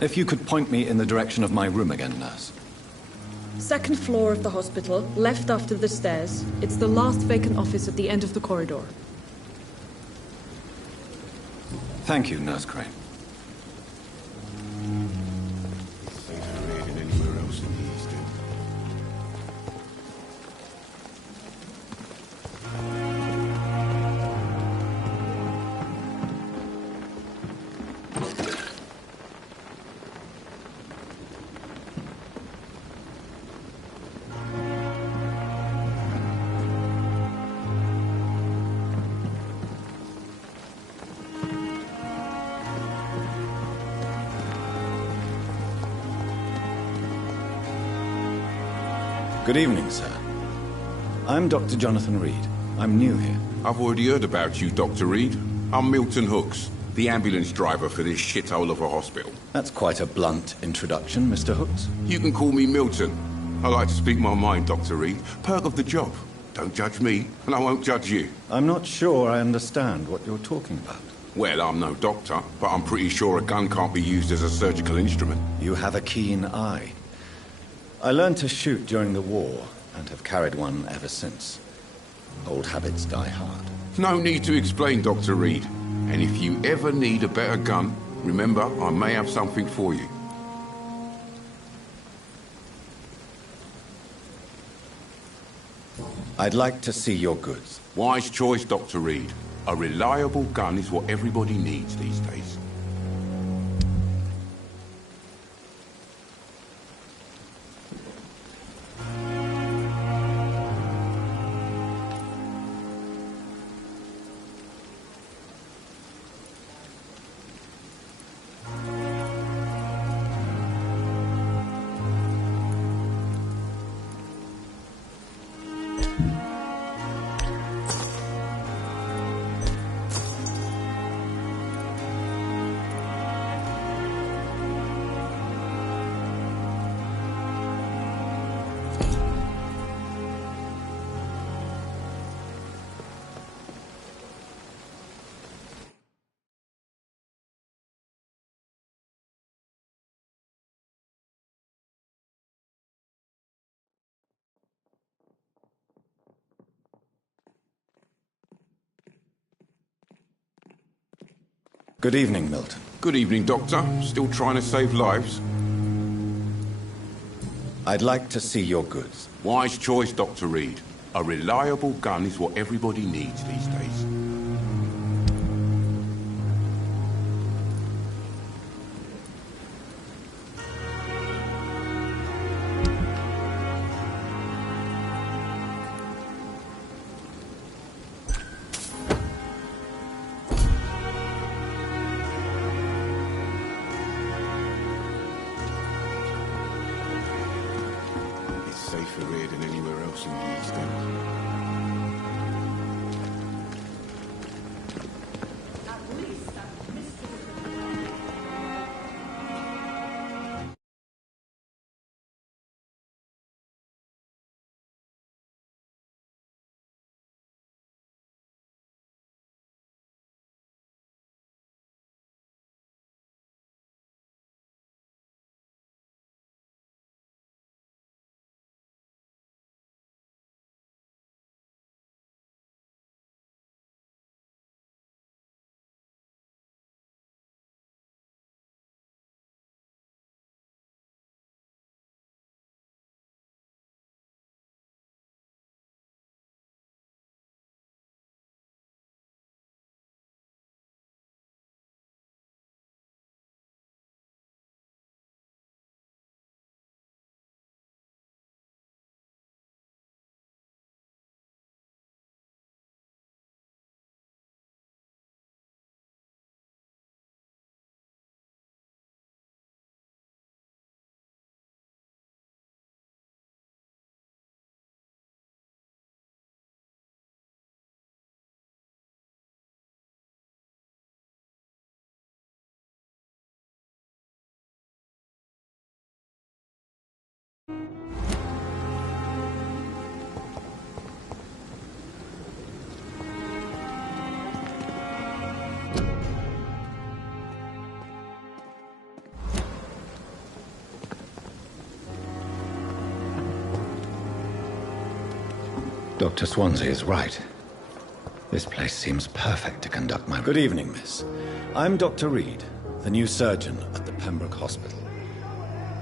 If you could point me in the direction of my room again, nurse. Second floor of the hospital, left after the stairs. It's the last vacant office at the end of the corridor. Thank you, Nurse Crane. Safer here than anywhere else in the East End. Good evening, sir. I'm Dr. Jonathan Reed. I'm new here. I've already heard about you, Dr. Reed. I'm Milton Hooks, the ambulance driver for this shithole of a hospital. That's quite a blunt introduction, Mr. Hooks. You can call me Milton. I like to speak my mind, Dr. Reed. Perk of the job. Don't judge me, and I won't judge you. I'm not sure I understand what you're talking about. Well, I'm no doctor, but I'm pretty sure a gun can't be used as a surgical instrument. You have a keen eye. I learned to shoot during the war, and have carried one ever since. Old habits die hard. No need to explain, Dr. Reed. And if you ever need a better gun, remember, I may have something for you. I'd like to see your goods. Wise choice, Dr. Reed. A reliable gun is what everybody needs these days. Good evening, Milton. Good evening, Doctor. Still trying to save lives? I'd like to see your goods. Wise choice, Dr. Reed. A reliable gun is what everybody needs these days. Dr. Swansea is right. This place seems perfect to conduct my... Good evening, miss. I'm Dr. Reed, the new surgeon at the Pembroke Hospital.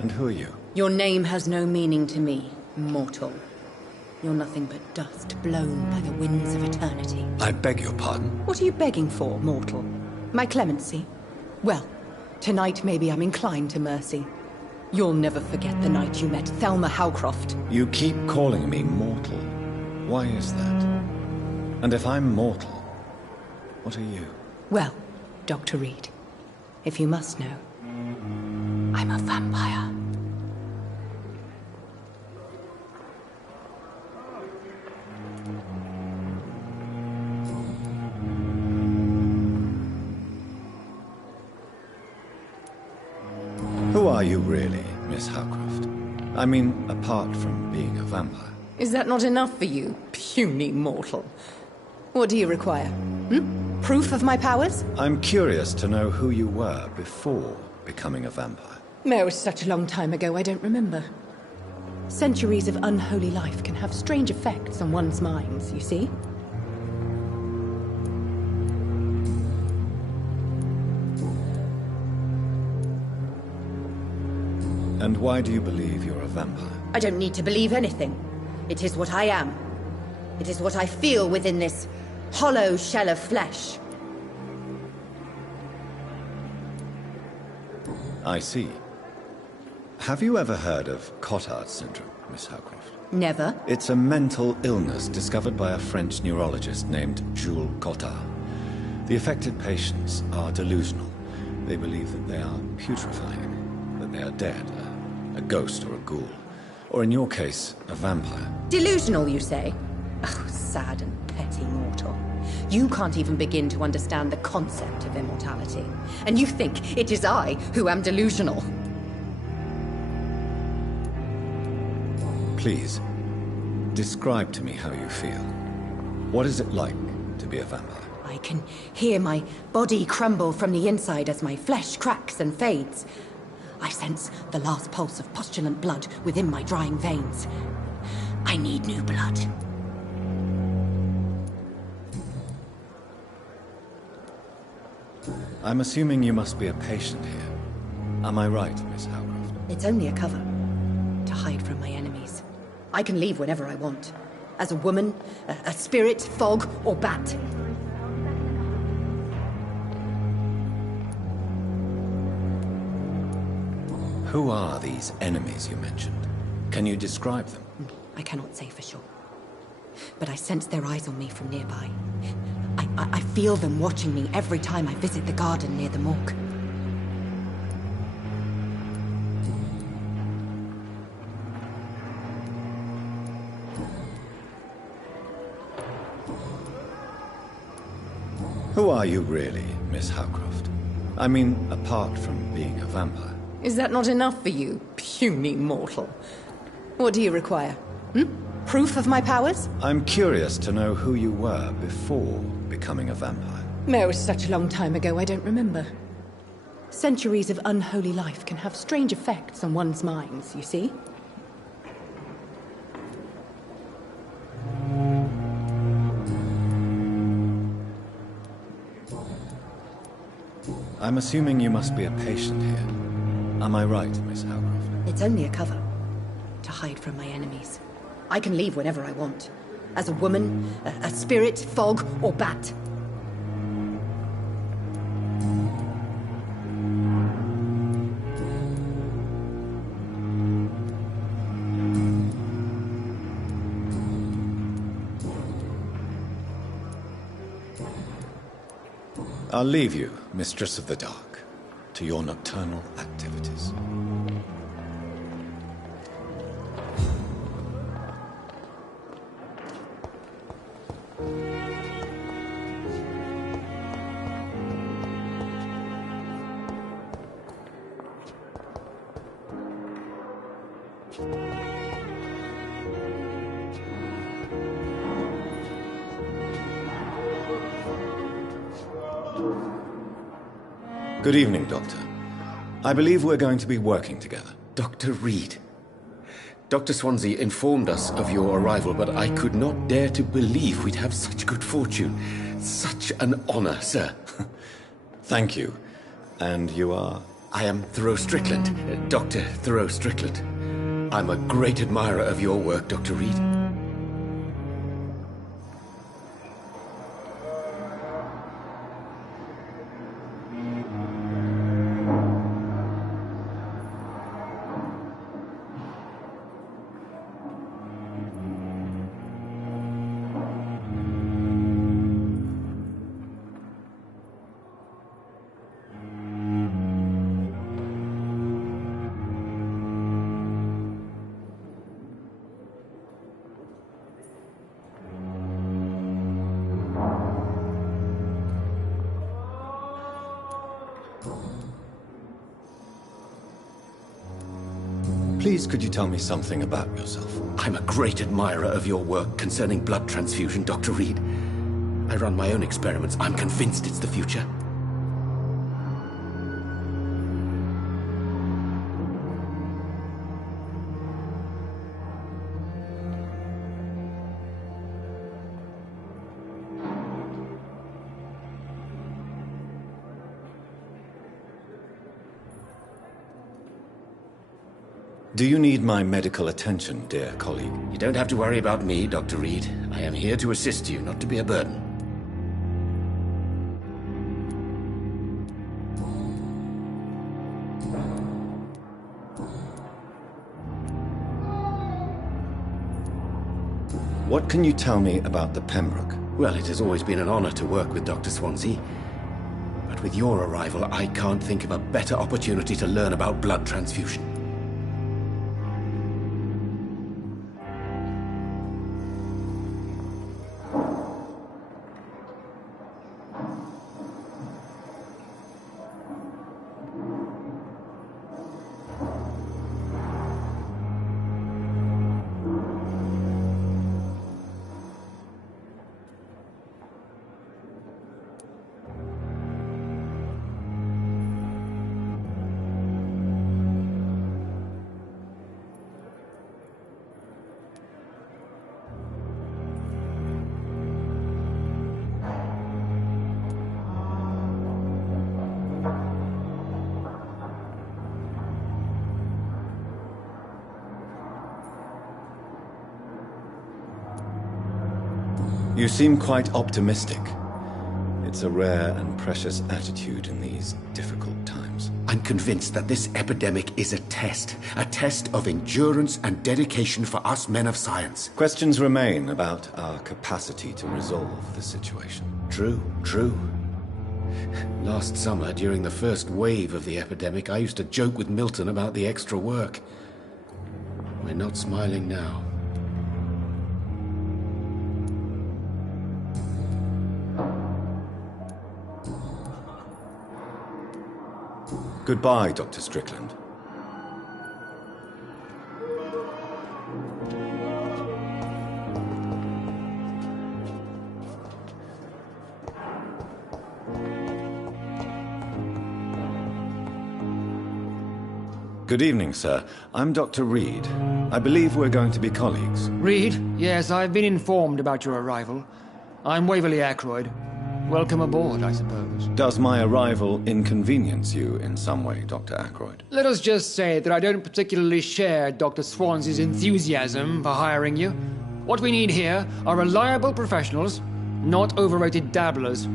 And who are you? Your name has no meaning to me, mortal. You're nothing but dust blown by the winds of eternity. I beg your pardon? What are you begging for, mortal? My clemency? Well, tonight maybe I'm inclined to mercy. You'll never forget the night you met Thelma Howcroft. You keep calling me mortal. Why is that? And if I'm mortal, what are you? Well, Dr. Reed, if you must know, I'm a vampire. Who are you really, Miss Howcroft? I mean, apart from being a vampire. Is that not enough for you, puny mortal? What do you require? Proof of my powers? I'm curious to know who you were before becoming a vampire. It was such a long time ago, I don't remember. Centuries of unholy life can have strange effects on one's minds, you see? And why do you believe you're a vampire? I don't need to believe anything. It is what I am. It is what I feel within this hollow shell of flesh. I see. Have you ever heard of Cotard syndrome, Miss Howcroft? Never. It's a mental illness discovered by a French neurologist named Jules Cotard. The affected patients are delusional. They believe that they are putrefying, that they are dead, a ghost or a ghoul. Or in your case, a vampire. Delusional, you say? Oh, sad and petty mortal. You can't even begin to understand the concept of immortality. And you think it is I who am delusional. Please, describe to me how you feel. What is it like to be a vampire? I can hear my body crumble from the inside as my flesh cracks and fades. I sense the last pulse of postulant blood within my drying veins. I need new blood. I'm assuming you must be a patient here. Am I right, Miss Howcroft? It's only a cover. To hide from my enemies. I can leave whenever I want. As a woman, a spirit, fog, or bat. Who are these enemies you mentioned? Can you describe them? I cannot say for sure. But I sense their eyes on me from nearby. I feel them watching me every time I visit the garden near the morgue. Who are you really, Miss Howcroft? I mean, apart from being a vampire. Is that not enough for you, puny mortal? What do you require? Proof of my powers? I'm curious to know who you were before becoming a vampire. It was such a long time ago, I don't remember. Centuries of unholy life can have strange effects on one's minds, you see? I'm assuming you must be a patient here. Am I right, Miss Howcroft? It's only a cover. To hide from my enemies. I can leave whenever I want. As a woman, a spirit, fog, or bat. I'll leave you, Mistress of the Dark, to your nocturnal activities. Good evening, Doctor. I believe we're going to be working together. Dr. Reed, Dr. Swansea informed us of your arrival, but I could not dare to believe we'd have such good fortune. Such an honor, sir. Thank you. And you are? I am Thoreau Strickland, Dr. Thoreau Strickland. I'm a great admirer of your work, Dr. Reed. Please, could you tell me something about yourself? I'm a great admirer of your work concerning blood transfusion, Dr. Reed. I run my own experiments. I'm convinced it's the future. Do you need my medical attention, dear colleague? You don't have to worry about me, Dr. Reed. I am here to assist you, not to be a burden. What can you tell me about the Pembroke? Well, it has always been an honor to work with Dr. Swansea. But with your arrival, I can't think of a better opportunity to learn about blood transfusion. You seem quite optimistic. It's a rare and precious attitude in these difficult times. I'm convinced that this epidemic is a test of endurance and dedication for us men of science. Questions remain about our capacity to resolve the situation. True, true. Last summer, during the first wave of the epidemic, I used to joke with Milton about the extra work. We're not smiling now. Goodbye, Dr. Strickland. Good evening, sir. I'm Dr. Reed. I believe we're going to be colleagues. Reed? Yes, I've been informed about your arrival. I'm Waverly Ackroyd. Welcome aboard, I suppose. Does my arrival inconvenience you in some way, Dr. Ackroyd? Let us just say that I don't particularly share Dr. Swansea's enthusiasm for hiring you. What we need here are reliable professionals, not overrated dabblers.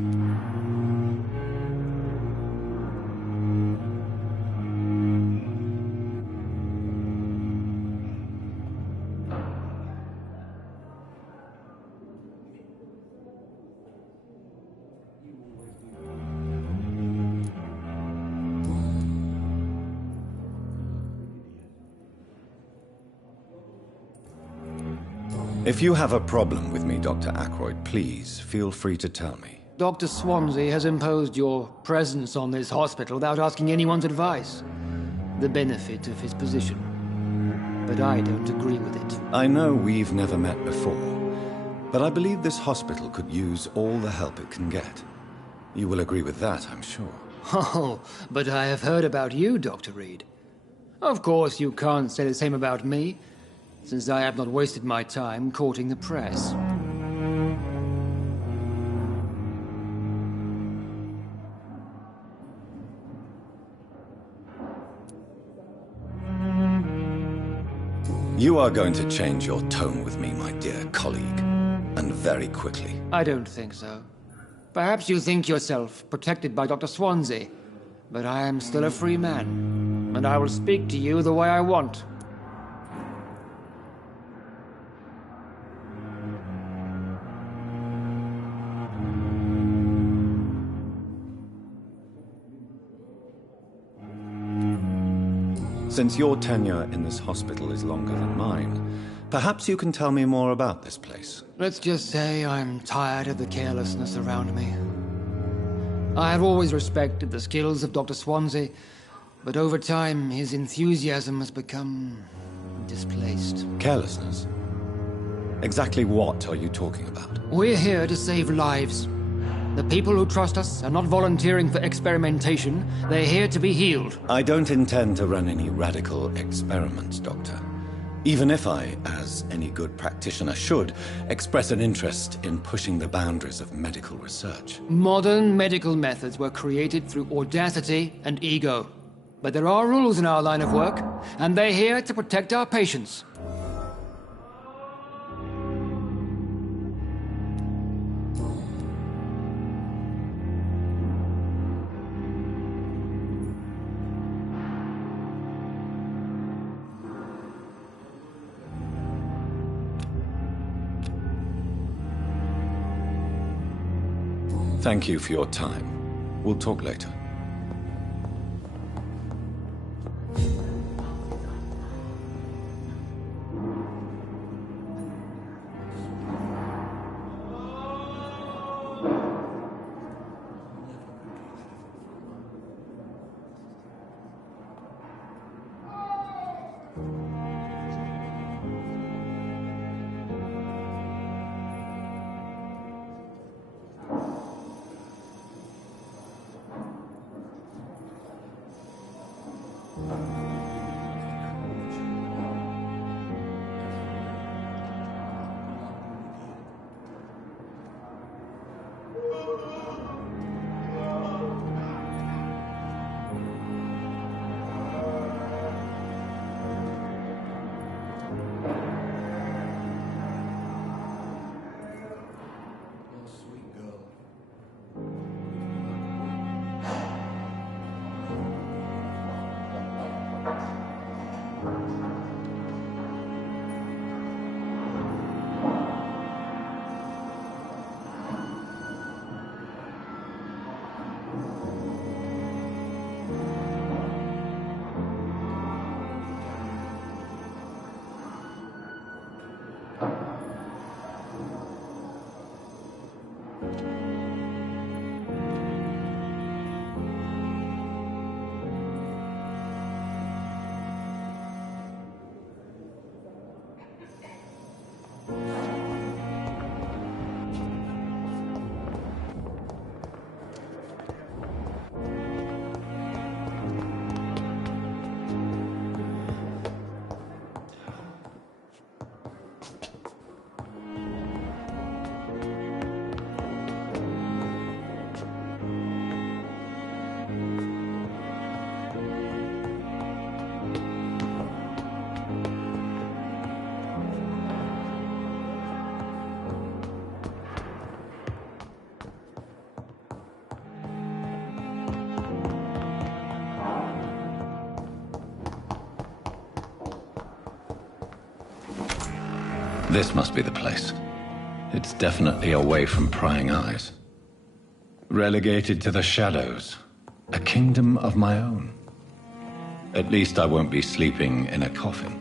If you have a problem with me, Dr. Ackroyd, please feel free to tell me. Dr. Swansea has imposed your presence on this hospital without asking anyone's advice. The benefit of his position. But I don't agree with it. I know we've never met before, but I believe this hospital could use all the help it can get. You will agree with that, I'm sure. Oh, but I have heard about you, Dr. Reed. Of course, you can't say the same about me. since I have not wasted my time courting the press. You are going to change your tone with me, my dear colleague, and very quickly. I don't think so. Perhaps you think yourself protected by Dr. Swansea, but I am still a free man, and I will speak to you the way I want. Since your tenure in this hospital is longer than mine, perhaps you can tell me more about this place. Let's just say I'm tired of the carelessness around me. I have always respected the skills of Dr. Swansea, but over time his enthusiasm has become displaced. Carelessness? Exactly what are you talking about? We're here to save lives. The people who trust us are not volunteering for experimentation. They're here to be healed. I don't intend to run any radical experiments, Doctor. Even if I, as any good practitioner should, express an interest in pushing the boundaries of medical research. Modern medical methods were created through audacity and ego. But there are rules in our line of work, and they're here to protect our patients. Thank you for your time. We'll talk later. This must be the place. It's definitely away from prying eyes. Relegated to the shadows. A kingdom of my own. At least I won't be sleeping in a coffin.